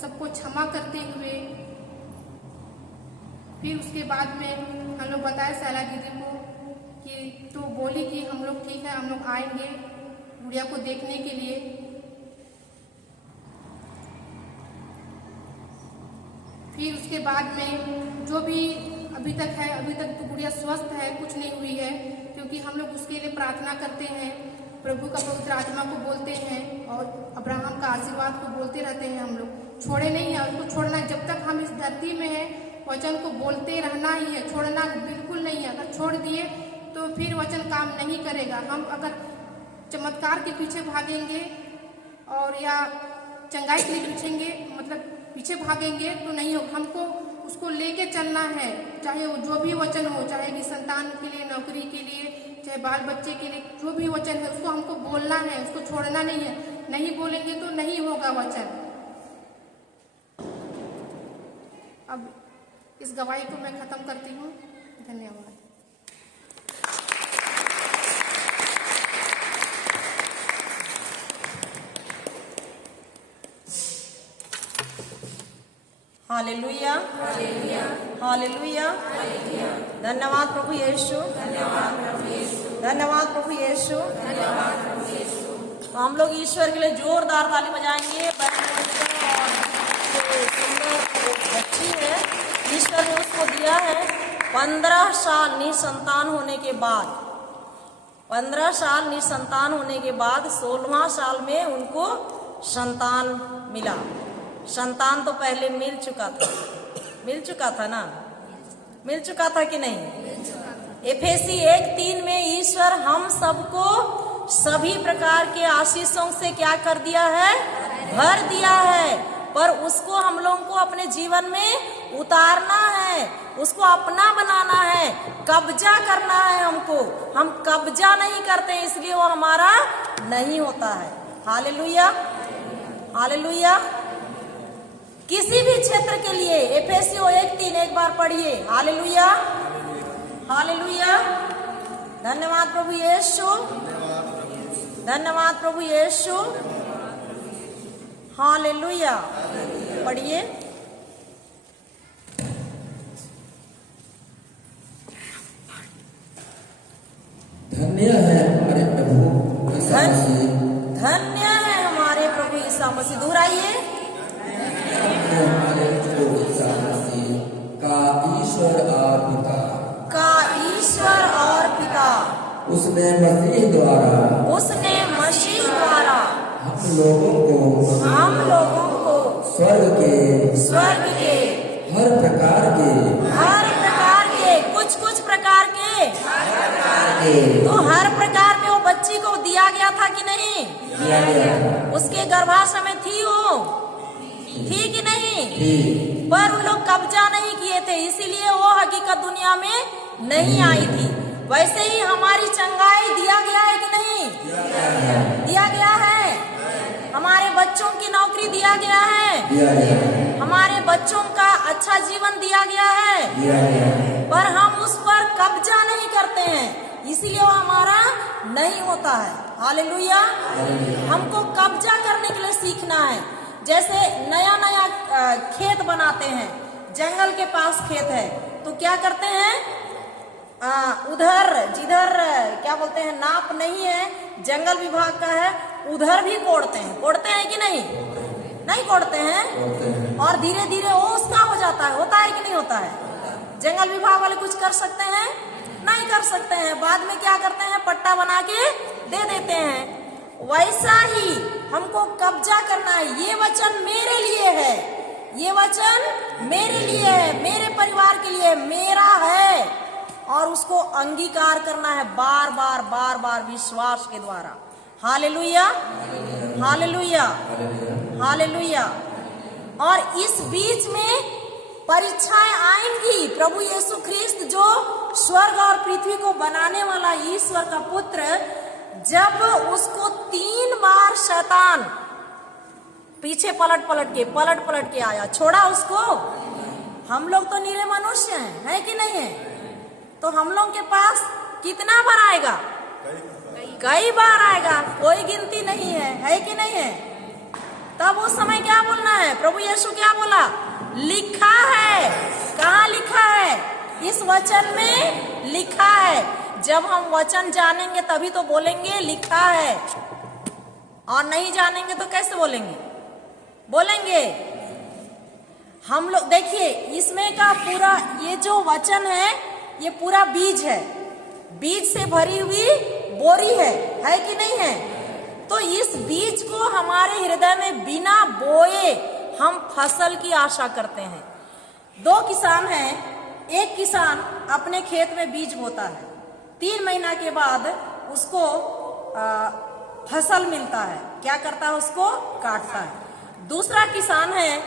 सबको क्षमा करते हुए। फिर उसके बाद में हम लोग बताए शैला दीदी को कि तो बोली कि हम लोग ठीक है, हम लोग आएंगे गुड़िया को देखने के लिए। फिर उसके बाद में जो भी अभी तक है, अभी तक तो गुड़िया स्वस्थ है, कुछ नहीं हुई है, क्योंकि हम लोग उसके लिए प्रार्थना करते हैं, प्रभु का पवित्र आत्मा को बोलते हैं और अब्राहम का आशीर्वाद को बोलते रहते हैं। हम लोग छोड़े नहीं है, उसको छोड़ना है। जब तक हम इस धरती में है वचन को बोलते रहना ही है, छोड़ना बिल्कुल नहीं है। अगर छोड़ दिए तो फिर वचन काम नहीं करेगा। हम अगर चमत्कार के पीछे भागेंगे और या चंगाई के लिए पीछे भागेंगे तो नहीं होगा। हमको उसको लेके चलना है, चाहे वो जो भी वचन हो, चाहे भी संतान के लिए, नौकरी के लिए, चाहे बाल बच्चे के लिए, जो भी वचन है उसको हमको बोलना है, उसको छोड़ना नहीं है। नहीं बोलेंगे तो नहीं होगा वचन। अब इस गवाही को मैं खत्म करती हूँ। धन्यवाद। हालेलुया, हालेलुया, धन्यवाद प्रभु यीशु, धन्यवाद प्रभु यीशु। तो हम लोग ईश्वर के लिए जोरदार ताली बजाएंगे। बच्ची है, ईश्वर ने उसको दिया है 15 साल निसंतान होने के बाद, 15 साल निसंतान होने के बाद 16वां साल में उनको संतान मिला। संतान तो पहले मिल चुका था ना, मिल चुका था कि नहीं? एफेसी 1:3 में ईश्वर हम सबको सभी प्रकार के आशीषों से क्या कर दिया है? भर दिया है। पर उसको हम लोगों को अपने जीवन में उतारना है, उसको अपना बनाना है, कब्जा करना है हमको। हम कब्जा नहीं करते, इसलिए वो हमारा नहीं होता है। Hallelujah, hallelujah. किसी भी क्षेत्र के लिए एफेसियों 1:3 एक बार पढ़िए। Hallelujah, hallelujah. धन्यवाद प्रभु यीशु, धन्यवाद प्रभु यीशु। हालेलुया, पढ़िए। धन्य है हमारे प्रभु ईसा मसीह, धन्य है हमारे प्रभु ईसा मसीह। दोहराइए। हमारे प्रभु ईसा मसीह का ईश्वर और पिता, का ईश्वर और पिता, उसने मसीह द्वारा हम लोगों को स्वर्ग के हर प्रकार के कुछ प्रकार के तो हर प्रकार में वो बच्ची को दिया गया था कि नहीं? दिया गया था। उसके गर्भाशय में थी कि नहीं? पर उन लोग कब्जा नहीं किए थे, इसीलिए वो हकीकत दुनिया में नहीं आई थी। वैसे ही हमारी चंगाई दिया गया है कि नहीं? दिया गया है। हमारे बच्चों की नौकरी दिया गया है, हमारे बच्चों का अच्छा जीवन दिया गया है, पर हम उस पर कब्जा नहीं करते हैं, इसीलिए वो हमारा नहीं होता है। हालेलुया। हमको कब्जा करने के लिए सीखना है। जैसे नया खेत बनाते हैं, जंगल के पास खेत है तो क्या करते हैं? उधर जिधर क्या बोलते हैं नाप नहीं है, जंगल विभाग का है, उधर भी कोड़ते हैं कि नहीं? नहीं कोड़ते हैं। और धीरे धीरे वो उसका हो जाता है, होता है कि नहीं होता है? जंगल विभाग वाले कुछ कर सकते हैं? नहीं कर सकते हैं। बाद में क्या करते हैं? पट्टा बना के दे देते हैं। वैसा ही हमको कब्जा करना है। ये वचन मेरे लिए है, ये वचन मेरे लिए है, मेरे परिवार के लिए मेरा है, और उसको अंगीकार करना है बार बार विश्वास के द्वारा। Hallelujah, hallelujah, hallelujah. और इस बीच में परीक्षाएं आएंगी। प्रभु यीशु ख्रिस्त जो स्वर्ग और पृथ्वी को बनाने वाला ईश्वर का पुत्र, जब उसको 3 बार शैतान पीछे पलट पलट के आया, छोड़ा उसको? हम लोग तो निरे मनुष्य हैं, है कि नहीं है? तो हम लोग के पास कितना बार आएगा? कई बार आएगा, कोई गिनती नहीं है कि नहीं है? तब उस समय क्या बोलना है? प्रभु यीशु क्या बोला? लिखा है। कहाँ लिखा है? इस वचन में लिखा है। जब हम वचन जानेंगे तभी तो बोलेंगे लिखा है, और नहीं जानेंगे तो कैसे बोलेंगे? हम लोग देखिए, इसमें का पूरा ये जो वचन है, ये पूरा बीज है, बीज से भरी हुई बोरी है कि नहीं है? तो इस बीज को हमारे हृदय में बिना बोए हम फसल की आशा करते हैं। 2 किसान हैं, एक किसान अपने खेत में बीज बोता है, 3 महीना के बाद उसको फसल मिलता है। क्या करता है? उसको काटता है। दूसरा किसान है,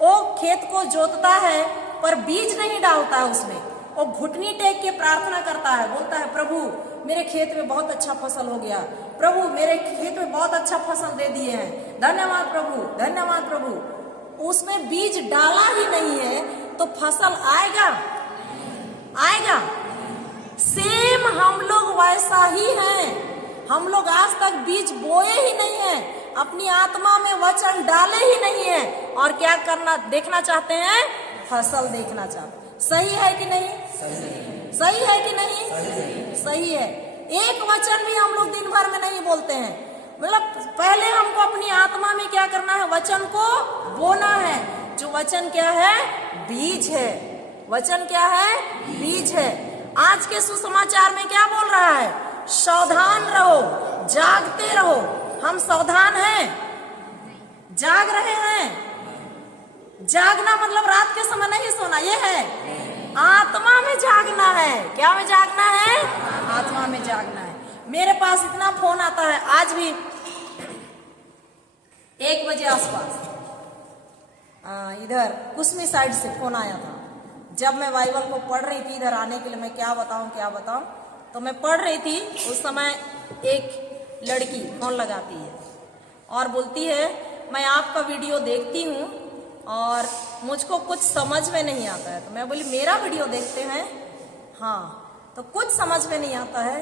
वो खेत को जोतता है पर बीज नहीं डालता है उसमें, वो घुटनी टेक के प्रार्थना करता है, बोलता है प्रभु मेरे खेत में बहुत अच्छा फसल हो गया, प्रभु मेरे खेत में बहुत अच्छा फसल दे दिए हैं, धन्यवाद प्रभु, धन्यवाद प्रभु। उसमें बीज डाला ही नहीं है तो फसल आएगा? सेम हम लोग वैसा ही हैं। हम लोग आज तक बीज बोए ही नहीं है, अपनी आत्मा में वचन डाले ही नहीं है, और क्या करना देखना चाहते हैं? फसल देखना चाहते। सही है कि नहीं? सही है कि नहीं? सही है। एक वचन भी हम लोग दिन भर में नहीं बोलते हैं। मतलब पहले हमको अपनी आत्मा में क्या करना है? वचन को बोना है। जो वचन क्या है? बीज है। वचन क्या है? बीज है। आज के सुसमाचार में क्या बोल रहा है? सावधान रहो, जागते रहो। हम सावधान हैं? जाग रहे हैं? जागना मतलब रात के समय नहीं सोना, ये है आत्मा में जागना है। क्या में जागना है? आत्मा में जागना है। मेरे पास इतना फोन आता है, आज भी 1 बजे आसपास इधर कुसमी साइड से फोन आया था। जब मैं बाइबल को पढ़ रही थी इधर आने के लिए, मैं क्या बताऊं, तो मैं पढ़ रही थी, उस समय एक लड़की फोन लगाती है और बोलती है मैं आपका वीडियो देखती हूँ और मुझको कुछ समझ में नहीं आता है। तो मैं बोली मेरा वीडियो देखते हैं? हाँ। तो कुछ समझ में नहीं आता है।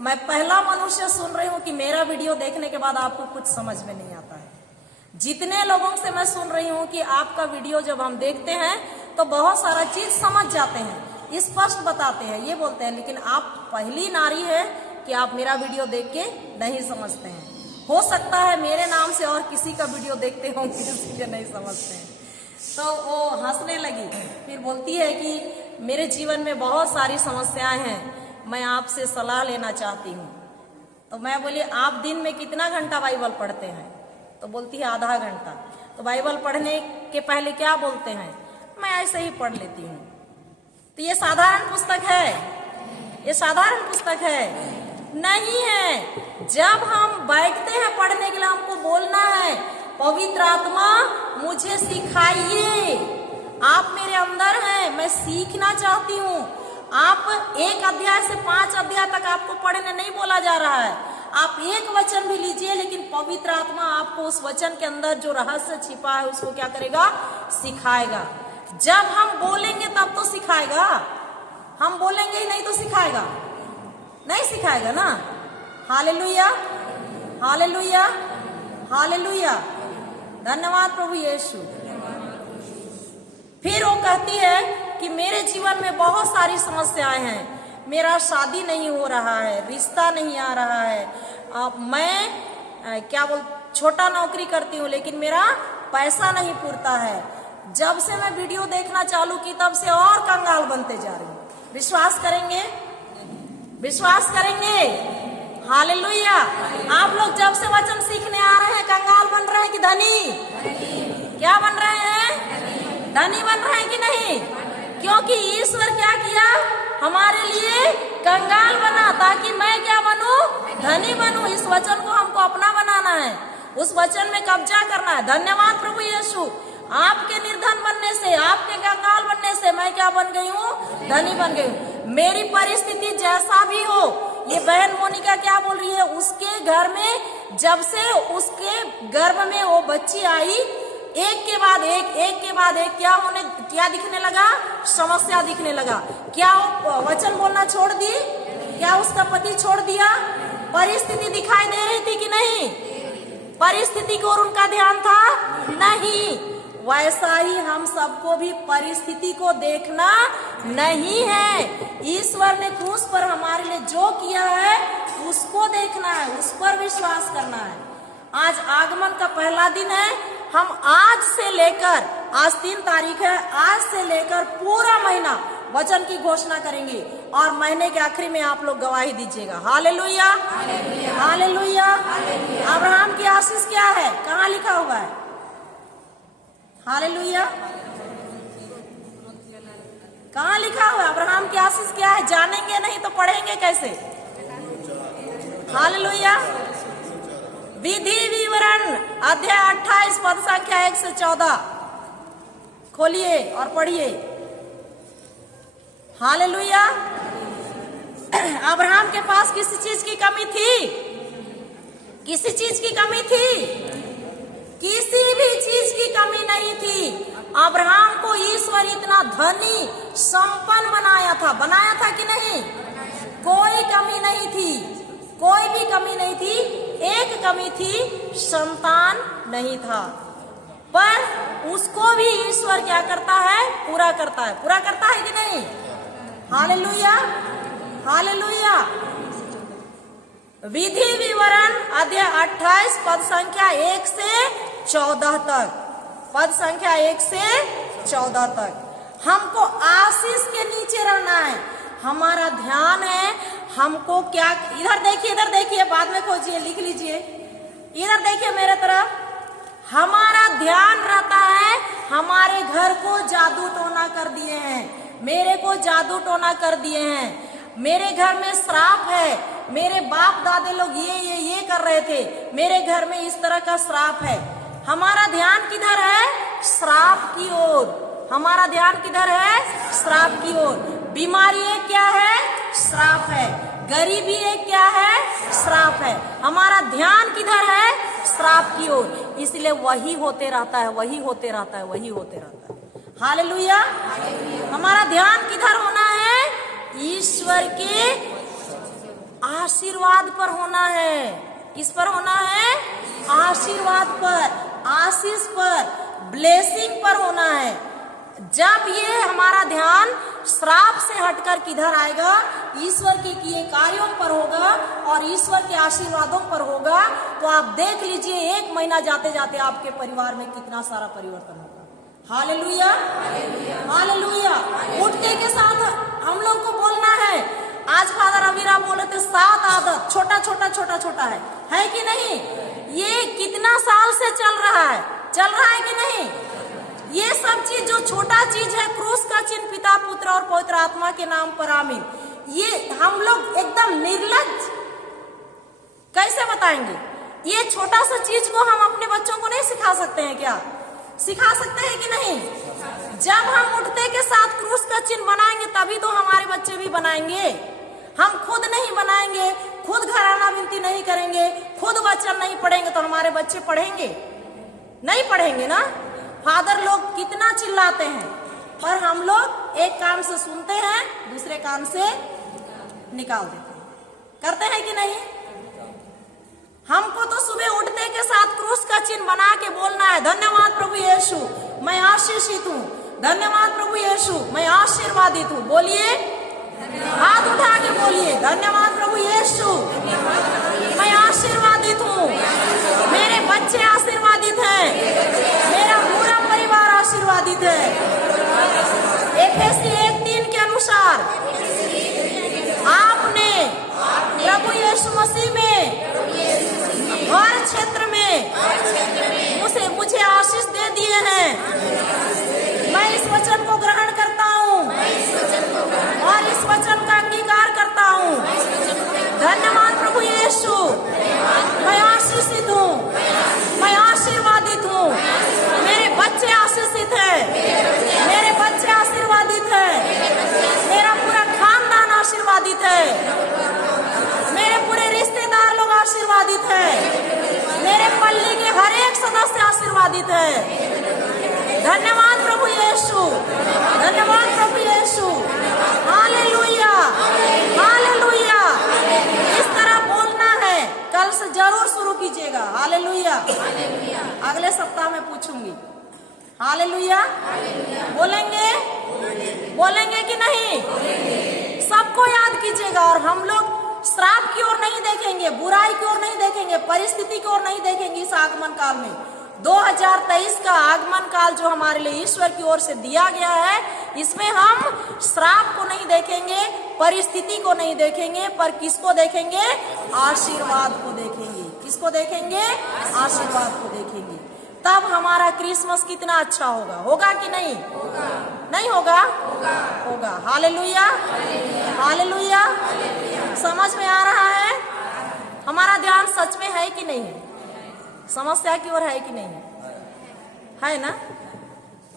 मैं पहला मनुष्य सुन रही हूँ कि मेरा वीडियो देखने के बाद आपको कुछ समझ में नहीं आता है। जितने लोगों से मैं सुन रही हूँ कि आपका वीडियो जब हम देखते हैं तो बहुत सारा चीज समझ जाते हैं, स्पष्ट बताते हैं, ये बोलते हैं, लेकिन आप पहली नारी है कि आप मेरा वीडियो देख के नहीं समझते हैं। हो सकता है मेरे नाम से और किसी का वीडियो देखते हो इसलिए नहीं समझते हैं। तो वो हंसने लगी, फिर बोलती है कि मेरे जीवन में बहुत सारी समस्याएं हैं, मैं आपसे सलाह लेना चाहती हूँ। तो मैं बोली आप दिन में कितना घंटा बाइबल पढ़ते हैं? तो बोलती है आधा घंटा। तो बाइबल पढ़ने के पहले क्या बोलते हैं? मैं ऐसे ही पढ़ लेती हूँ। तो ये साधारण पुस्तक है? ये साधारण पुस्तक है? नहीं है। जब हम बैठते हैं पढ़ने के लिए हमको बोलना है पवित्र आत्मा मुझे सिखाइए, आप मेरे अंदर हैं, मैं सीखना चाहती हूँ। आप 1 अध्याय से 5 अध्याय तक आपको पढ़ने नहीं बोला जा रहा है। आप एक वचन भी लीजिए, लेकिन पवित्र आत्मा आपको उस वचन के अंदर जो रहस्य छिपा है उसको क्या करेगा? सिखाएगा। जब हम बोलेंगे तब तो सिखाएगा, हम बोलेंगे ही नहीं तो सिखाएगा? नहीं सिखाएगा ना। हालेलुया, हालेलुया, हालेलुया, धन्यवाद प्रभु यीशु। फिर वो कहती है कि मेरे जीवन में बहुत सारी समस्याएं हैं, मेरा शादी नहीं हो रहा है, रिश्ता नहीं आ रहा है, मैं छोटा नौकरी करती हूँ लेकिन मेरा पैसा नहीं पूरता है। जब से मैं वीडियो देखना चालू की तब से और कंगाल बनते जा रही हूँ। विश्वास करेंगे? विश्वास करेंगे? हालेलुया। आप लोग जब से वचन सीखने आ रहे हैं कंगाल बन रहे हैं कि धनी? क्या बन रहे हैं? धनी बन रहे हैं कि नहीं? क्योंकि ईश्वर क्या किया? हमारे लिए कंगाल बना ताकि मैं क्या बनूं? धनी बनूं। इस वचन को हमको अपना बनाना है, उस वचन में कब्जा करना है। धन्यवाद प्रभु यीशु, आपके निर्धन बनने से, आपके कंगाल बनने से मैं क्या बन गई हूँ? धनी बन गई हूँ। मेरी परिस्थिति जैसा भी हो, ये बहन मोनिका क्या बोल रही है, उसके घर में जब से उसके गर्भ में वो बच्ची आई, एक के बाद एक क्या दिखने लगा? समस्या दिखने लगा। क्या वो वचन बोलना छोड़ दी? क्या उसका पति छोड़ दिया? परिस्थिति दिखाई दे रही थी कि नहीं? परिस्थिति को और उनका ध्यान था? नहीं। वैसा ही हम सबको भी परिस्थिति को देखना नहीं है। ईश्वर ने क्रूस पर हमारे लिए जो किया है उसको देखना है, उस पर विश्वास करना है। आज आगमन का पहला दिन है। हम आज से लेकर, आज 3 तारीख है, आज से लेकर पूरा महीना वचन की घोषणा करेंगे और महीने के आखिरी में आप लोग गवाही दीजिएगा। Hallelujah, hallelujah. अब्राहम की आशीष क्या है? कहाँ लिखा हुआ है? हालेलुया, कहाँ लिखा हुआ है? अब्राहम की आशीष क्या है? जानेंगे नहीं तो पढ़ेंगे कैसे? हालेलुया। विधि विवरण अध्याय 28 पद संख्या 1 से 14 खोलिए और पढ़िए। हालेलुया। अब्राहम के पास किसी चीज की कमी थी? किसी चीज की कमी थी? किसी भी चीज की कमी नहीं थी। अब्राहम को ईश्वर इतना धनी संपन्न बनाया था कि नहीं? कोई कमी नहीं थी, कोई भी कमी नहीं थी। एक कमी थी, संतान नहीं था, पर उसको भी ईश्वर क्या करता है? पूरा करता है। पूरा करता है कि नहीं? Hallelujah, hallelujah. विधि विवरण अध्याय 28 पद संख्या 1 से 14 तक, पद संख्या 1 से 14 तक। हमको आशीष के नीचे रहना है। हमारा ध्यान है हमको क्या, इधर देखिए, बाद में खोजिए, लिख लीजिए। इधर देखिए मेरे तरफ। हमारा ध्यान रहता है, हमारे घर को जादू टोना कर दिए हैं, मेरे को जादू टोना कर दिए हैं, मेरे घर में श्राप है, मेरे बाप दादे लोग ये कर रहे थे, मेरे घर में इस तरह का श्राप है। हमारा ध्यान किधर है? श्राप की ओर। हमारा ध्यान किधर है? श्राप की ओर। बीमारी एक क्या है? श्राप है। गरीबी एक क्या है? श्राप है। हमारा ध्यान किधर है? श्राप की ओर। इसलिए वही होते रहता है, वही होते रहता है, वही होते रहता है। हालेलुया। हमारा ध्यान किधर होना है? ईश्वर के आशीर्वाद पर होना है। किस पर होना है? आशीर्वाद पर, आशीष पर, ब्लेसिंग पर होना है। जब ये हमारा ध्यान श्राप से हटकर किधर आएगा? ईश्वर के किए कार्यों पर होगा और ईश्वर के आशीर्वादों पर होगा, तो आप देख लीजिए 1 महीना जाते जाते आपके परिवार में कितना सारा परिवर्तन होगा। Hallelujah, hallelujah. उठने के साथ हम लोग को बोलना है। आज फादर अमीरा बोले थे 7 आदत, छोटा छोटा है कि नहीं? ये कितना साल से चल रहा है कि नहीं? ये सब चीज जो छोटा चीज है, क्रूस का चिन्ह, पिता पुत्र और पवित्र आत्मा के नाम पर आमीन, ये हम लोग एकदम निर्लज्ज कैसे बताएंगे? ये छोटा सा चीज को हम अपने बच्चों को नहीं सिखा सकते हैं क्या? सिखा सकते हैं कि नहीं? जब हम उठते के साथ क्रूस का चिन्ह बनाएंगे तभी तो हमारे बच्चे भी बनाएंगे। हम खुद नहीं बनाएंगे, खुद घराना विनती नहीं करेंगे, खुद वचन नहीं पढ़ेंगे तो हमारे बच्चे पढ़ेंगे? नहीं पढ़ेंगे ना। फादर लोग कितना चिल्लाते हैं, पर हम लोग एक कान से सुनते हैं, दूसरे कान से निकाल देते हैं। करते हैं कि नहीं? हमको तो सुबह उठते के साथ क्रूस का चिन्ह बना के बोलना है, धन्यवाद प्रभु यीशु मैं आशीषित हूँ, धन्यवाद प्रभु यीशु मैं आशीर्वादित हूँ। बोलिए हाथ उठा के बोलिए, धन्यवाद प्रभु यीशु, मैं आशीर्वादित हूँ, मेरे बच्चे आशीर्वादित हैं, मेरा पूरा परिवार आशीर्वादित है। एफेसी 1:3 के अनुसार आपने प्रभु यीशु मसीह में हर क्षेत्र में मुझे आशीष दे दिए हैं। मैं इस वचन को ग्रहण करता हूँ और इस वचन का अंगीकार करता हूँ। धन्यवाद प्रभु यीशु, मैं आशीषित हूँ, मैं आशीर्वादित हूँ, मेरे बच्चे आशीषित हैं, मेरे बच्चे आशीर्वादित हैं, मेरा पूरा खानदान आशीर्वादित है, मेरे पूरे रिश्तेदार लोग आशीर्वादित हैं, मेरे पल्ली के हर एक सदस्य आशीर्वादित है। धन्यवाद प्रभु यीशु, धन्यवाद प्रभु यीशु, हालेलुया, हालेलुया। इस तरह बोलना है, कल से जरूर शुरू कीजिएगा। हालेलुया। अगले सप्ताह में पूछूंगी। हालेलुया बोलेंगे, बोलेंगे कि नहीं? सबको याद कीजिएगा। और हम लोग श्राप की ओर नहीं देखेंगे, बुराई की ओर नहीं देखेंगे, परिस्थिति की ओर नहीं देखेंगे। इस आगमन काल में 2023 का आगमन काल जो हमारे लिए ईश्वर की ओर से दिया गया है, इसमें हम श्राप को नहीं देखेंगे, परिस्थिति को नहीं देखेंगे, पर किसको देखेंगे? आशीर्वाद को देखेंगे। किसको देखेंगे? आशीर्वाद को देखेंगे। तब हमारा क्रिसमस कितना अच्छा होगा। होगा कि नहीं? होगा। नहीं होगा? होगा, होगा। Hallelujah, hallelujah. समझ में आ रहा है? हमारा ध्यान सच में है कि नहीं है? समस्या की ओर है कि नहीं है? है ना?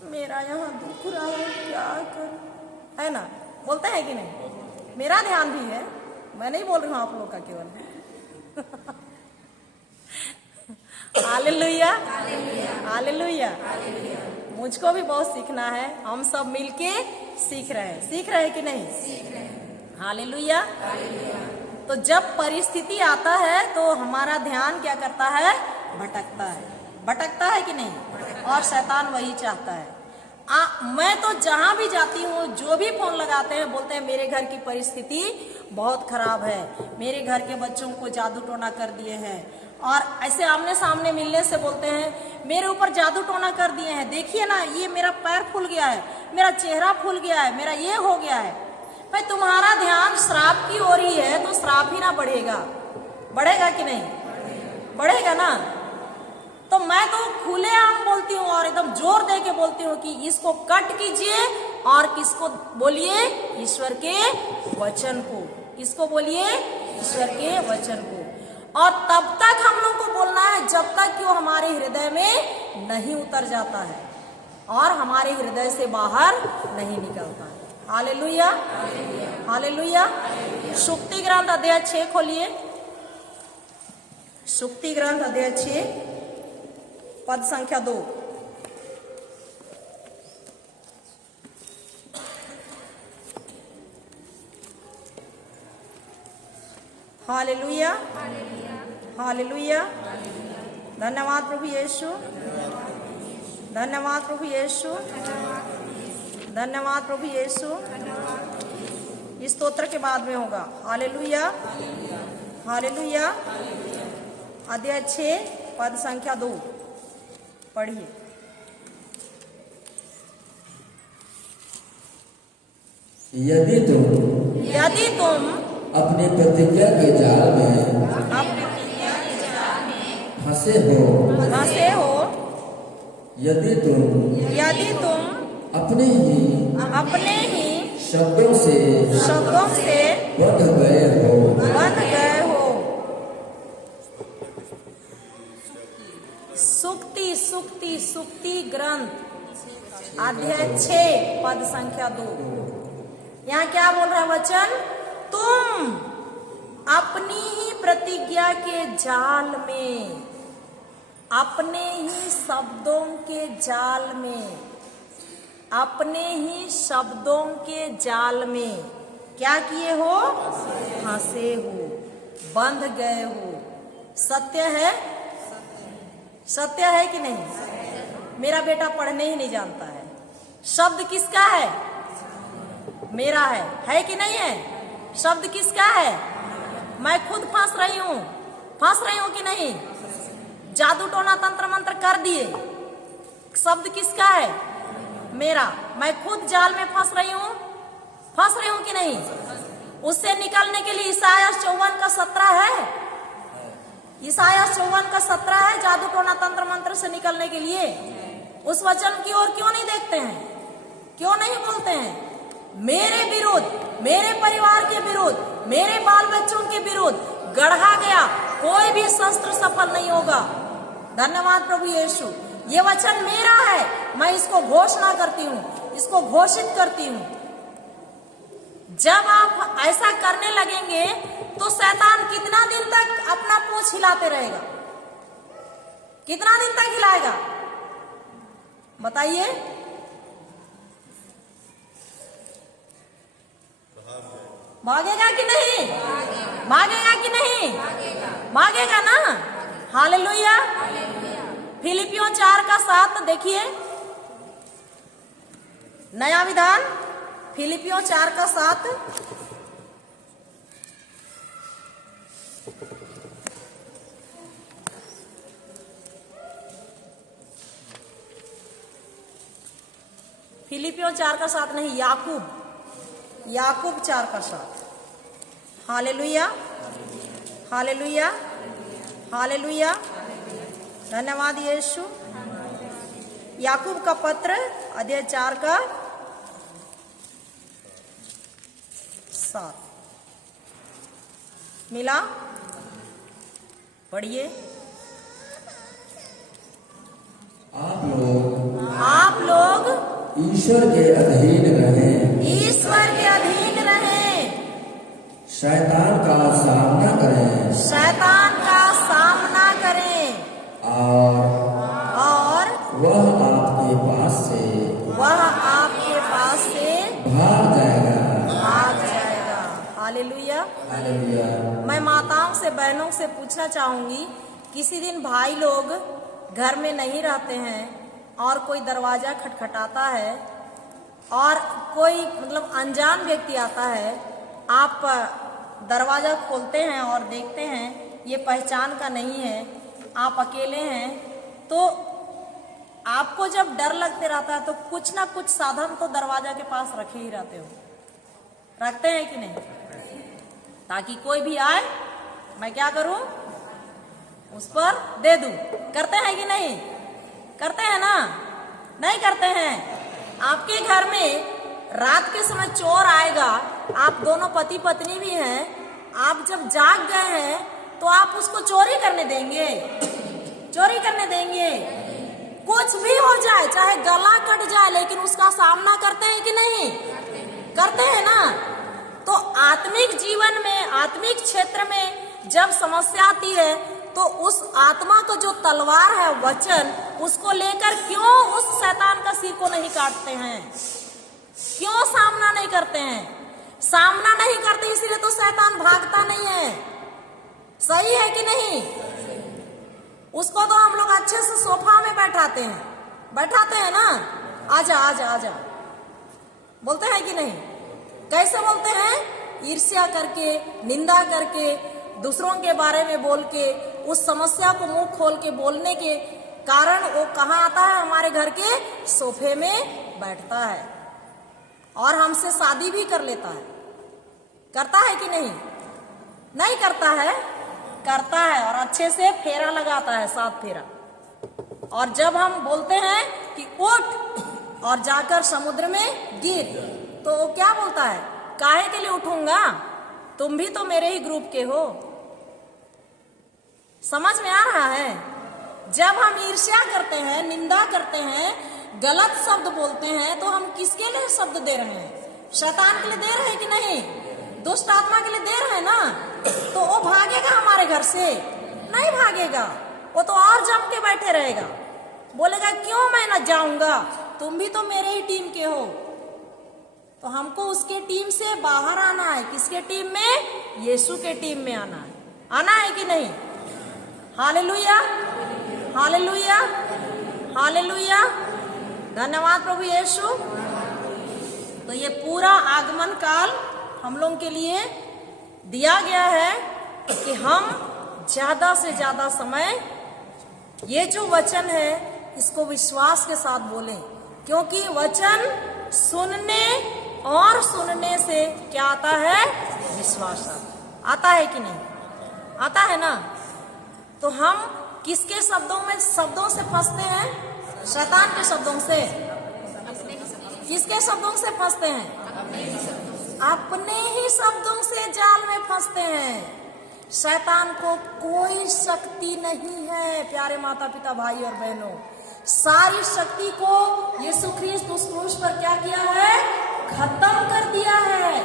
मेरा यहाँ दुख रहा है, क्या करूं? है ना? बोलते हैं कि नहीं? मेरा ध्यान भी है, मैं नहीं बोल रही हूँ आप लोग का केवल। Hallelujah, hallelujah. मुझको भी बहुत सीखना है, हम सब मिलके सीख रहे हैं। सीख रहे हैं कि नहीं? सीख रहे हैं। हालेलुया। तो जब परिस्थिति आता है तो हमारा ध्यान क्या करता है? भटकता है। भटकता है कि नहीं? और शैतान वही चाहता है। मैं तो जहां भी जाती हूँ, जो भी फोन लगाते हैं, बोलते हैं मेरे घर की परिस्थिति बहुत खराब है, मेरे घर के बच्चों को जादू टोना कर दिए हैं। और ऐसे आमने सामने मिलने से बोलते हैं मेरे ऊपर जादू टोना कर दिए हैं, देखिए ना, ये मेरा पैर फूल गया है, मेरा चेहरा फूल गया है, मेरा ये हो गया है। भाई तुम्हारा ध्यान श्राप की ओर ही है तो श्राप ही ना बढ़ेगा। बढ़ेगा कि नहीं? बढ़ेगा ना। तो मैं तो खुलेआम बोलती हूँ और एकदम जोर दे के बोलती हूँ कि इसको कट कीजिए और किसको बोलिए? ईश्वर के वचन को। किसको बोलिए? ईश्वर के वचन को। और तब तक हम लोग को बोलना है जब तक कि वो हमारे हृदय में नहीं उतर जाता है और हमारे हृदय से बाहर नहीं निकलता है। Hallelujah, hallelujah. सुक्ति ग्रंथ अध्याय 6 खोलिए। सुक्ति ग्रंथ अध्याय 6 पद संख्या 2। Hallelujah, hallelujah. धन्यवाद प्रभु यीशु, धन्यवाद प्रभु यीशु, धन्यवाद प्रभु यीशु। इस स्तोत्र के बाद में होगा। Hallelujah, hallelujah. अध्याय 6 पद संख्या 2 पढ़िए। यदि तुम अपनी प्रतिज्ञा के जाल में फंसे हो, यदि तुम अपने ही शब्दों से बंध गए हो। सुक्ति ग्रंथ अध्याय 6 पद संख्या 2। यहाँ क्या बोल रहा है वचन? तुम अपनी ही प्रतिज्ञा के जाल में, अपने ही शब्दों के जाल में, अपने ही शब्दों के जाल में क्या किए हो? फंसे हो, बंध गए हो। सत्य है? सत्य है कि नहीं? मेरा बेटा पढ़ने ही नहीं जानता है। शब्द किसका है? मेरा है कि नहीं है? शब्द किसका है? मैं खुद फंस रही हूं कि नहीं? जादू टोना तंत्र मंत्र कर दिए, शब्द किसका है? मेरा। मैं खुद जाल में फंस रही हूं कि नहीं? उससे निकलने के लिए ईसाया 54:17 है। ईसाया 54:17 है जादू टोना तंत्र मंत्र से निकलने के लिए। उस वचन की ओर क्यों नहीं देखते हैं? क्यों नहीं बोलते हैं? मेरे विरुद्ध, मेरे परिवार के विरुद्ध, मेरे बाल बच्चों के विरुद्ध गढ़ा गया कोई भी शस्त्र सफल नहीं होगा। धन्यवाद प्रभु यीशु। ये वचन मेरा है, मैं इसको घोषणा करती हूँ, इसको घोषित करती हूँ। जब आप ऐसा करने लगेंगे तो शैतान कितना दिन तक अपना पूंछ हिलाते रहेगा? कितना दिन तक हिलाएगा बताइए? भागेगा कि नहीं? भागेगा कि नहीं? भागेगा ना। हालेलुया। फिलिपियों 4:7 देखिए, नया विधान फिलिपियों 4:7। फिलिपियों 4:7 नहीं, याकूब 4:7। Hallelujah, hallelujah, hallelujah. धन्यवाद यीशु। याकूब का पत्र अध्याय 4:7 मिला? पढ़िए। आप लोग ईश्वर के अधीन रहें, ईश्वर के अधीन रहें, शैतान का सामना करें, शैतान का सामना करें, और वह आपके पास से भाग जाएगा। हालेलुया। हालेलुया। मैं माताओं से, बहनों से पूछना चाहूंगी, किसी दिन भाई लोग घर में नहीं रहते हैं और कोई दरवाजा खटखटाता है और कोई अनजान व्यक्ति आता है, आप दरवाजा खोलते हैं और देखते हैं ये पहचान का नहीं है, आप अकेले हैं, तो आपको जब डर लगते रहता है तो कुछ ना कुछ साधन तो दरवाजा के पास रखे ही रहते हो, रखते हैं कि नहीं? ताकि कोई भी आए मैं क्या करूं, उस पर दे दूं। करते हैं कि नहीं? करते हैं ना? नहीं करते हैं? आपके घर में रात के समय चोर आएगा, आप दोनों पति पत्नी भी हैं, आप जब जाग गए हैं तो आप उसको चोरी करने देंगे? चोरी करने देंगे? कुछ भी हो जाए, चाहे गला कट जाए, लेकिन उसका सामना करते हैं कि नहीं? करते हैं ना? तो आत्मिक जीवन में, आत्मिक क्षेत्र में जब समस्या आती है तो उस आत्मा को जो तलवार है वचन, उसको लेकर क्यों उस शैतान का सिर को नहीं काटते हैं? क्यों सामना नहीं करते हैं? सामना नहीं करते इसलिए तो शैतान भागता नहीं है। सही है कि नहीं? उसको तो हम लोग अच्छे से सोफा में बैठाते हैं ना, आजा आजा आजा, बोलते हैं कि नहीं? कैसे बोलते हैं? ईर्ष्या करके, निंदा करके, दूसरों के बारे में बोल के, उस समस्या को मुंह खोल के बोलने के कारण वो कहाँ आता है? हमारे घर के सोफे में बैठता है और हमसे शादी भी कर लेता है। करता है कि नहीं? नहीं करता है? करता है, और अच्छे से फेरा लगाता है, 7 फेरा। और जब हम बोलते हैं कि उठ और जाकर समुद्र में गिर, तो वो क्या बोलता है? काहे के लिए उठूंगा? तुम भी तो मेरे ही ग्रुप के हो। समझ में आ रहा है? जब हम ईर्ष्या करते हैं, निंदा करते हैं, गलत शब्द बोलते हैं, तो हम किसके लिए शब्द दे रहे हैं? शैतान के लिए दे रहे हैं कि नहीं? दुष्ट आत्मा के लिए दे रहे हैं ना? तो वो भागेगा हमारे घर से? नहीं भागेगा, वो तो और जम के बैठे रहेगा, बोलेगा क्यों मैं न जाऊंगा, तुम भी तो मेरे ही टीम के हो। तो हमको उसके टीम से बाहर आना है। किसके टीम में? यीशु के टीम में आना है। आना है कि नहीं? Hallelujah, hallelujah, hallelujah. धन्यवाद प्रभु यीशु। तो ये पूरा आगमन काल हम लोगों के लिए दिया गया है कि हम ज्यादा से ज्यादा समय ये जो वचन है इसको विश्वास के साथ बोलें, क्योंकि वचन सुनने और सुनने से क्या आता है? विश्वास आता है कि नहीं? आता है ना? तो हम किसके शब्दों से फंसते हैं? शैतान के शब्दों से। किसके शब्दों से फंसते हैं? अपने ही शब्दों से जाल में फंसते हैं। शैतान को कोई शक्ति नहीं है प्यारे माता पिता भाई और बहनों। सारी शक्ति को यीशु ख्रीस्त उस क्रूस पर क्या किया है? खत्म कर दिया है,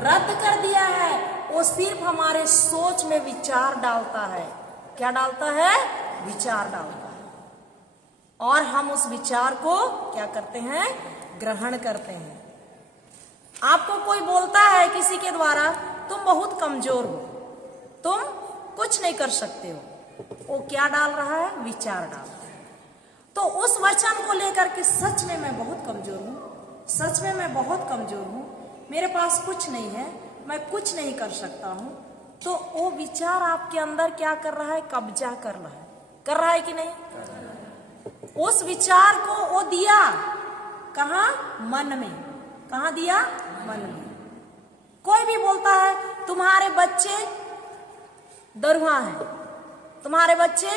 रद्द कर दिया है। वो सिर्फ हमारे सोच में विचार डालता है। क्या डालता है? विचार डालता है, और हम उस विचार को क्या करते हैं? ग्रहण करते हैं। आपको कोई बोलता है किसी के द्वारा, तुम बहुत कमजोर हो, तुम कुछ नहीं कर सकते हो, वो क्या डाल रहा है? विचार डाल रहा है। तो उस वचन को लेकर के सच में मैं बहुत कमजोर हूँ, सच में मैं बहुत कमजोर हूँ, मेरे पास कुछ नहीं है, मैं कुछ नहीं कर सकता हूँ, तो वो विचार आपके अंदर क्या कर रहा है? कब्जा कर रहा है कि नहीं? उस विचार को वो दिया कहाँ? मन में। कहाँ दिया? मन में। कोई भी बोलता है तुम्हारे बच्चे दरुआ हैं, तुम्हारे बच्चे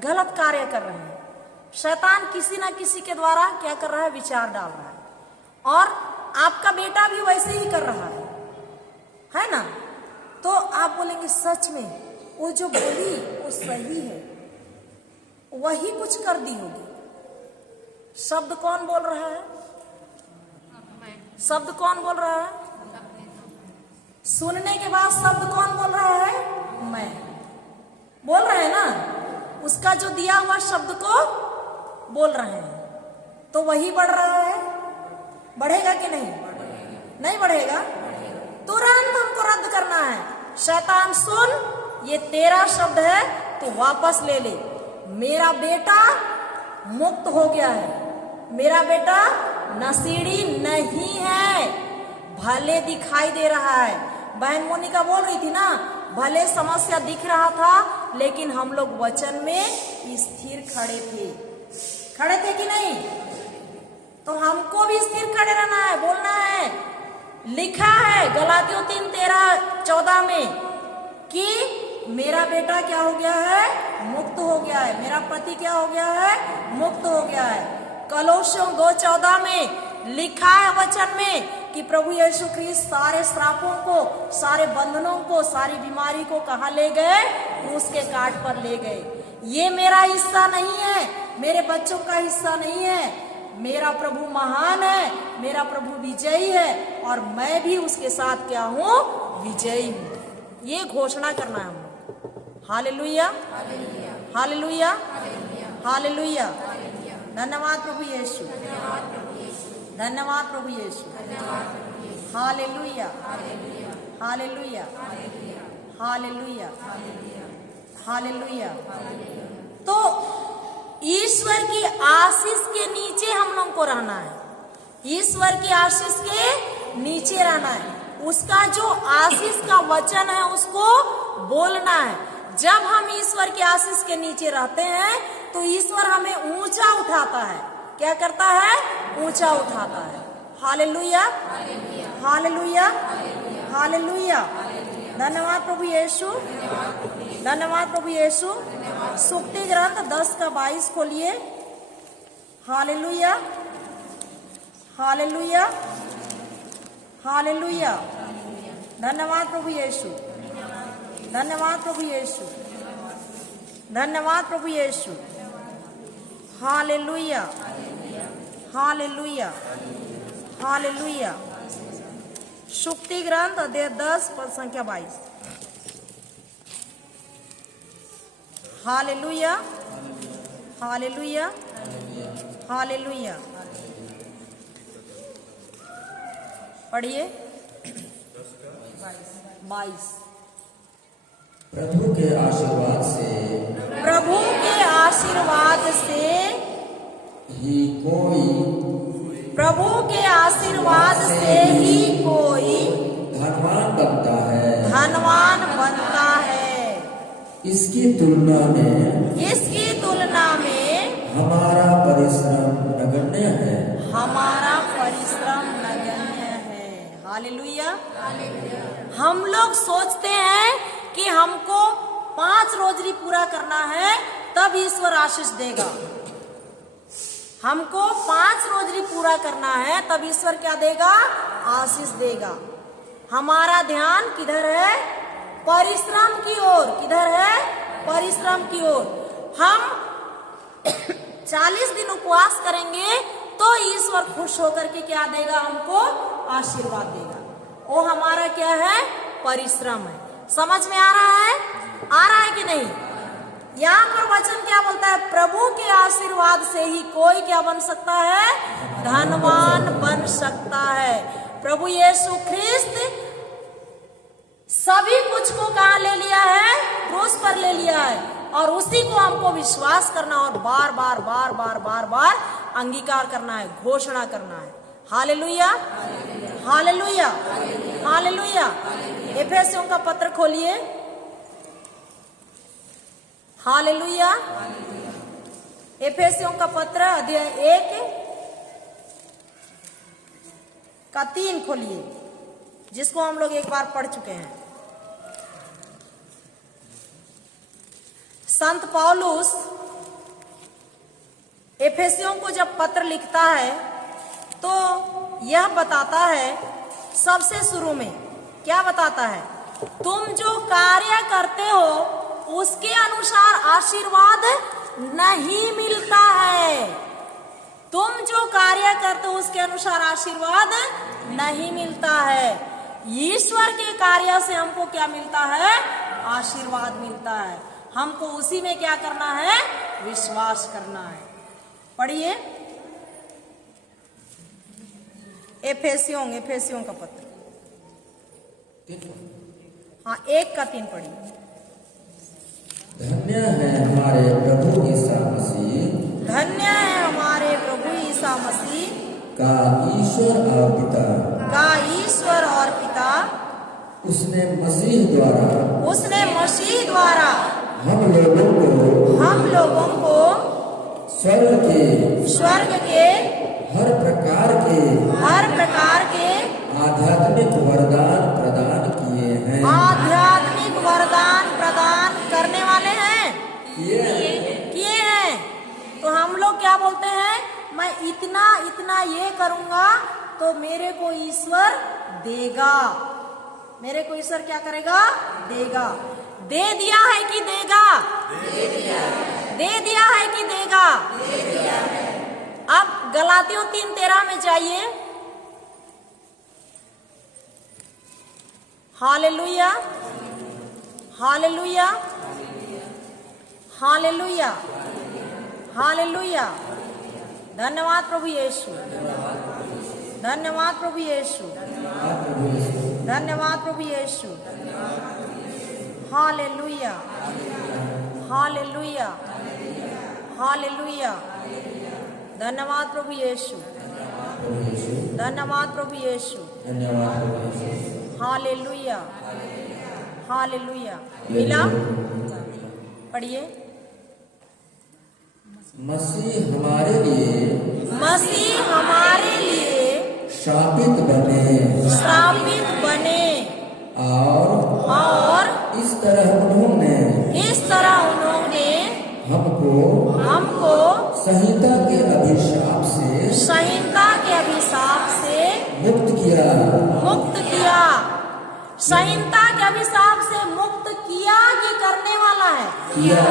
गलत कार्य कर रहे हैं, शैतान किसी ना किसी के द्वारा क्या कर रहा है? विचार डाल रहा है, और आपका बेटा भी वैसे ही कर रहा है ना? तो आप बोलेंगे सच में वो जो बोली वो सही है, वही कुछ कर दी होगी। शब्द कौन बोल रहा है? शब्द कौन बोल रहा है? सुनने के बाद शब्द कौन बोल रहा है? मैं बोल रहे हैं ना। उसका जो दिया हुआ शब्द को बोल रहे हैं, तो वही बढ़ रहा है। बढ़ेगा कि नहीं? नहीं बढ़ेगा। तुरंत हमको रद्द करना है। शैतान सुन, ये तेरा शब्द है, तो वापस ले ले। मेरा बेटा मुक्त हो गया है, मेरा बेटा नसीड़ी नहीं है। भले दिखाई दे रहा है, बहन मोनिका बोल रही थी ना, भले समस्या दिख रहा था, लेकिन हम लोग वचन में स्थिर खड़े थे कि नहीं? तो हमको भी स्थिर खड़े रहना है, बोलना है। लिखा है गलातियों 3:13-14 में कि मेरा बेटा क्या हो गया है? मुक्त हो गया है। मेरा पति क्या हो गया है? मुक्त हो गया है। कलोसियों 2:14 में लिखा है वचन में कि प्रभु यीशु ख्रीस्त सारे श्रापों को, सारे बंधनों को, सारी बीमारी को कहाँ ले गए? क्रूस के काट पर ले गए। ये मेरा हिस्सा नहीं है, मेरे बच्चों का हिस्सा नहीं है। मेरा प्रभु महान है, मेरा प्रभु विजयी है, और मैं भी उसके साथ क्या हूँ? विजयी हूँ। ये घोषणा करना है हमको। Hallelujah, hallelujah, hallelujah. धन्यवाद प्रभु यीशु, धन्यवाद प्रभु यीशु। Hallelujah, hallelujah, hallelujah, hallelujah. तो ईश्वर की आशीष के नीचे हम लोग को रहना है। ईश्वर की आशीष के नीचे रहना है। उसका जो आशीष का वचन है उसको बोलना है। जब हम ईश्वर की आशीष के नीचे रहते हैं तो ईश्वर हमें ऊंचा उठाता है। क्या करता है? ऊंचा उठाता है। Hallelujah, hallelujah, hallelujah. धन्यवाद प्रभु यीशु, धन्यवाद प्रभु यीशु। सुक्ति ग्रंथ 10:22 खोलिए। Hallelujah, hallelujah, hallelujah. धन्यवाद प्रभु यीशु, धन्यवाद प्रभु यीशु, धन्यवाद प्रभु यीशु। Hallelujah, hallelujah, hallelujah. सुक्ति ग्रंथ अध्याय 10 पद संख्या 22। Hallelujah, hallelujah, hallelujah. पढ़िए 22। प्रभु के आशीर्वाद से, प्रभु के आशीर्वाद से ही कोई प्रभु के आशीर्वाद से ही कोई धनवान बनता है। धनवान बनता है। इसकी तुलना में हमारा परिश्रम नगण्य है। हमारा परिश्रम नगण्य है। हालेलुया। हम लोग सोचते हैं कि हमको 5 रोजरी पूरा करना है तब ईश्वर आशीष देगा। हमको 5 रोजरी पूरा करना है तब ईश्वर क्या देगा? आशीष देगा। हमारा ध्यान किधर है? परिश्रम की ओर। किधर है? परिश्रम की ओर। हम 40 दिन उपवास करेंगे तो ईश्वर खुश होकर के क्या देगा? हमको आशीर्वाद देगा। वो हमारा क्या है? परिश्रम है। समझ में आ रहा है? आ रहा है कि नहीं? यहाँ पर वचन क्या बोलता है? प्रभु के आशीर्वाद से ही कोई क्या बन सकता है? धनवान बन सकता है। प्रभु यीशु ख्रिस्त सभी कुछ को कहाँ ले लिया है? क्रूस पर ले लिया है। और उसी को हमको विश्वास करना और बार बार बार बार बार बार अंगीकार करना है, घोषणा करना है। Hallelujah, hallelujah, hallelujah. एफेसियों का पत्र खोलिए। हालेलुया। एफेसियों का पत्र अध्याय 1 का 3 खोलिए, जिसको हम लोग एक बार पढ़ चुके हैं। संत पौलुस एफेसियों को जब पत्र लिखता है तो यह बताता है, सबसे शुरू में क्या बताता है? तुम जो कार्य करते हो उसके अनुसार आशीर्वाद नहीं मिलता है। तुम जो कार्य करते हो उसके अनुसार आशीर्वाद नहीं मिलता है। ईश्वर के कार्य से हमको क्या मिलता है? आशीर्वाद मिलता है। हमको उसी में क्या करना है? विश्वास करना है। पढ़िए एफेसियों का पत्र। हाँ, 1 का 3 पढ़िए। धन्य है हमारे प्रभु ईसा मसीह, धन्य है हमारे प्रभु ईसा मसीह का ईश्वर और पिता, का ईश्वर और पिता। उसने मसीह द्वारा हम लोगों को स्वर्ग के हर प्रकार के आध्यात्मिक वरदान प्रदान किए हैं। आध्यात्मिक वरदान प्रदान करने वाले हैं, किए हैं। तो हम लोग क्या बोलते हैं? मैं इतना इतना ये करूंगा तो मेरे को ईश्वर देगा। मेरे को ईश्वर क्या करेगा? देगा। दे दिया है कि देगा? दे दिया है कि देगा? अब गलातियों 3:13 में जाइए। Hallelujah, hallelujah, hallelujah, hallelujah. धन्यवाद प्रभु यीशु, धन्यवाद प्रभु यीशु, धन्यवाद प्रभु यीशु। Hallelujah, hallelujah, hallelujah. धन्यवाद प्रभु यीशु, धन्यवाद प्रभु यीशु। Hallelujah, hallelujah. मिला? पढ़िए। मसीह हमारे लिए श्रापित बने और इस तरह उन्होंने हमको संहिता के अभिशाप से मुक्त किया। संहिता के अभिशाप से मुक्त किया कि करने वाला है? किया।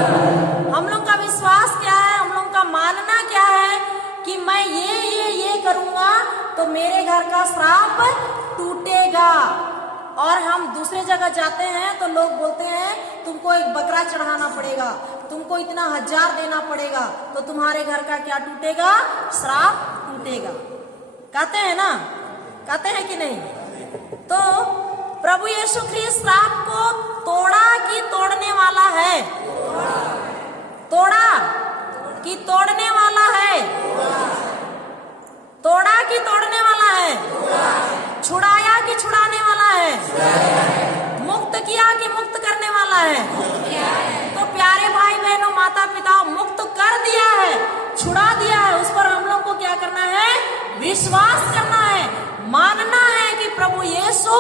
हम लोग का विश्वास क्या है? हम लोग का मानना क्या है? कि मैं ये करूंगा तो मेरे घर का श्राप टूटेगा। और हम दूसरे जगह जाते हैं तो लोग बोलते हैं तुमको एक बकरा चढ़ाना पड़ेगा, तुमको इतना 1000 देना पड़ेगा तो तुम्हारे घर का क्या टूटेगा? श्राप टूटेगा। कहते हैं ना? कहते हैं कि नहीं? तो प्रभु यीशु ख्रिस्त श्राप को तोड़ा कि तोड़ने वाला है? तोड़ा कि तोड़ने वाला है? तोड़ा कि विश्वास करना है, मानना है कि प्रभु यीशु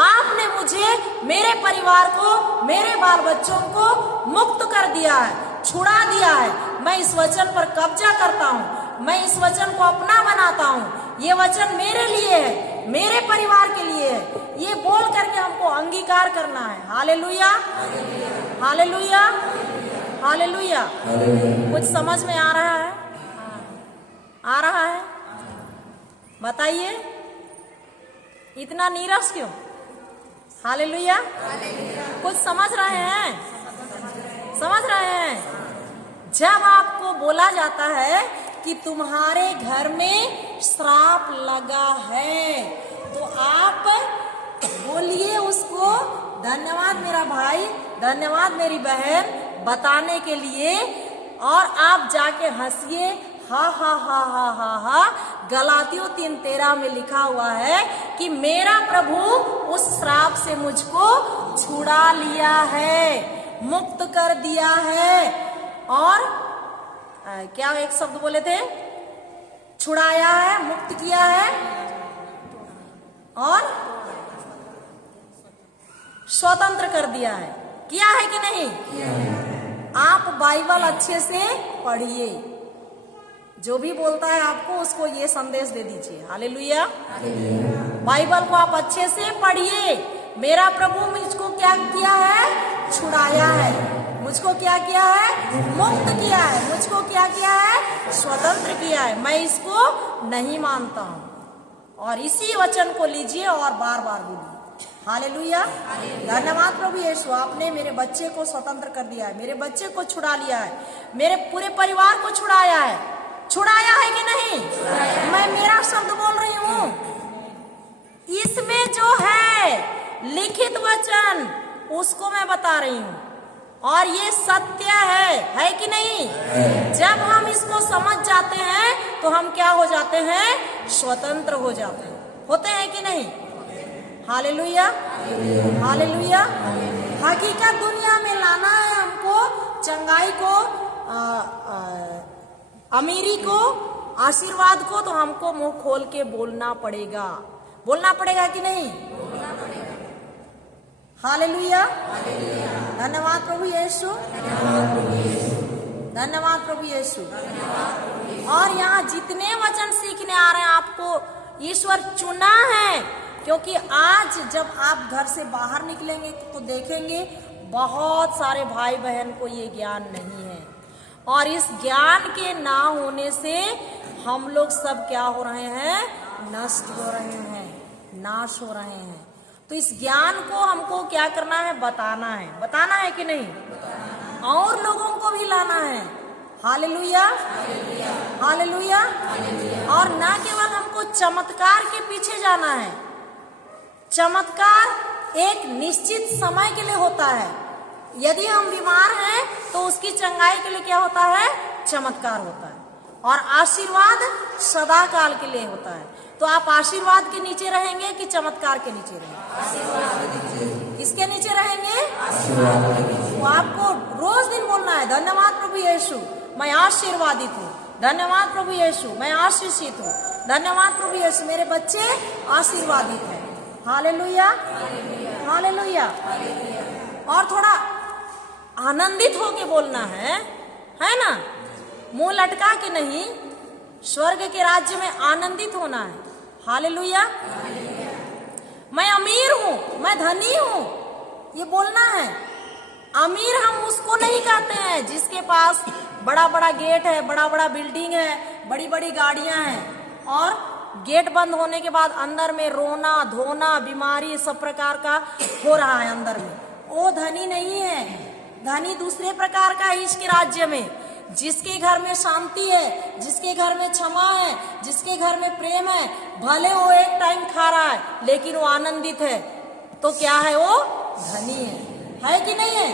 आपने मुझे, मेरे परिवार को, मेरे बाल बच्चों को मुक्त कर दिया है, छुड़ा दिया है। मैं इस वचन पर कब्जा करता हूँ, मैं इस वचन को अपना बनाता हूँ। ये वचन मेरे लिए है, मेरे परिवार के लिए है। ये बोल करके हमको अंगीकार करना है। Hallelujah, hallelujah, hallelujah. कुछ समझ में आ रहा है? आ रहा है? बताइए, इतना नीरस क्यों? हालेलुया। कुछ समझ रहे हैं? समझ रहे हैं? जब आपको बोला जाता है कि तुम्हारे घर में श्राप लगा है, तो आप बोलिए उसको, धन्यवाद मेरा भाई, धन्यवाद मेरी बहन बताने के लिए, और आप जाके हंसिए, हा हा हा हा हा हा। गलातियों 3:13 में लिखा हुआ है कि मेरा प्रभु उस श्राप से मुझको छुड़ा लिया है, मुक्त कर दिया है। और क्या एक शब्द बोले थे? छुड़ाया है, मुक्त किया है और स्वतंत्र कर दिया है। किया है कि नहीं? आप बाइबल अच्छे से पढ़िए, जो भी बोलता है आपको उसको ये संदेश दे दीजिए। हालेलुया। बाइबल को आप अच्छे से पढ़िए। मेरा प्रभु मुझको क्या किया है? छुड़ाया है। मुझको क्या किया है? मुक्त किया है। मुझको क्या किया है? स्वतंत्र किया है। मैं इसको नहीं मानता हूँ। और इसी वचन को लीजिए और बार बार बोलिए। हालेलुया। धन्यवाद प्रभु यीशु, आपने मेरे बच्चे को स्वतंत्र कर दिया है, मेरे बच्चे को छुड़ा लिया है, मेरे पूरे परिवार को छुड़ाया है। छुड़ाया है कि नहीं? मैं मेरा शब्द बोल रही हूँ। इसमें जो है लिखित वचन, उसको मैं बता रही हूँ, और ये सत्य है कि नहीं? जब हम इसको समझ जाते हैं तो हम क्या हो जाते हैं? स्वतंत्र हो जाते हैं। होते हैं कि नहीं? Hallelujah, hallelujah. हकीकत दुनिया में लाना है हमको, चंगाई को, अमीरी को, आशीर्वाद को, तो हमको मुंह खोल के बोलना पड़ेगा। बोलना पड़ेगा कि नहीं? हालेलुया। धन्यवाद प्रभु यीशु, धन्यवाद प्रभु यीशु। और यहाँ जितने वचन सीखने आ रहे हैं, आपको ईश्वर चुना है, क्योंकि आज जब आप घर से बाहर निकलेंगे तो देखेंगे बहुत सारे भाई बहन को ये ज्ञान नहीं है, और इस ज्ञान के ना होने से हम लोग सब क्या हो रहे हैं? नष्ट हो रहे हैं, नाश हो रहे हैं। तो इस ज्ञान को हमको क्या करना है? बताना है। बताना है कि नहीं? और लोगों को भी लाना है। Hallelujah, hallelujah. और ना केवल हमको चमत्कार के पीछे जाना है। चमत्कार एक निश्चित समय के लिए होता है। यदि हम बीमार हैं तो उसकी चंगाई के लिए क्या होता है? चमत्कार होता है। और आशीर्वाद सदा काल के लिए होता है। तो आप आशीर्वाद के नीचे रहेंगे कि चमत्कार के नीचे रहेंगे? किसके नीचे रहेंगे? तो आपको रोज दिन बोलना है, धन्यवाद प्रभु यीशु, मैं आशीर्वादित हूँ। धन्यवाद प्रभु यीशु, मैं आशीषित हूँ। धन्यवाद प्रभु यीशु, मेरे बच्चे आशीर्वादित हैं। Hallelujah, hallelujah. और थोड़ा आनंदित होके बोलना है ना? मुंह लटका के नहीं। स्वर्ग के राज्य में आनंदित होना है। हालेलुया। मैं अमीर हूँ, मैं धनी हूँ, ये बोलना है। अमीर हम उसको नहीं कहते हैं जिसके पास बड़ा बड़ा गेट है, बड़ा बड़ा बिल्डिंग है, बड़ी बड़ी गाड़ियां हैं, और गेट बंद होने के बाद अंदर में रोना धोना, बीमारी सब प्रकार का हो रहा है अंदर में। वो धनी नहीं है। धनी दूसरे प्रकार का है इसके राज्य में। जिसके घर में शांति है, जिसके घर में क्षमा है, जिसके घर में प्रेम है, भले वो एक टाइम खा रहा है लेकिन वो आनंदित है, तो क्या है? वो धनी है कि नहीं है?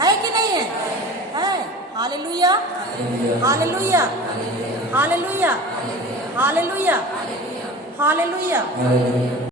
है कि नहीं है? है। Hallelujah, hallelujah, hallelujah, hallelujah, hallelujah.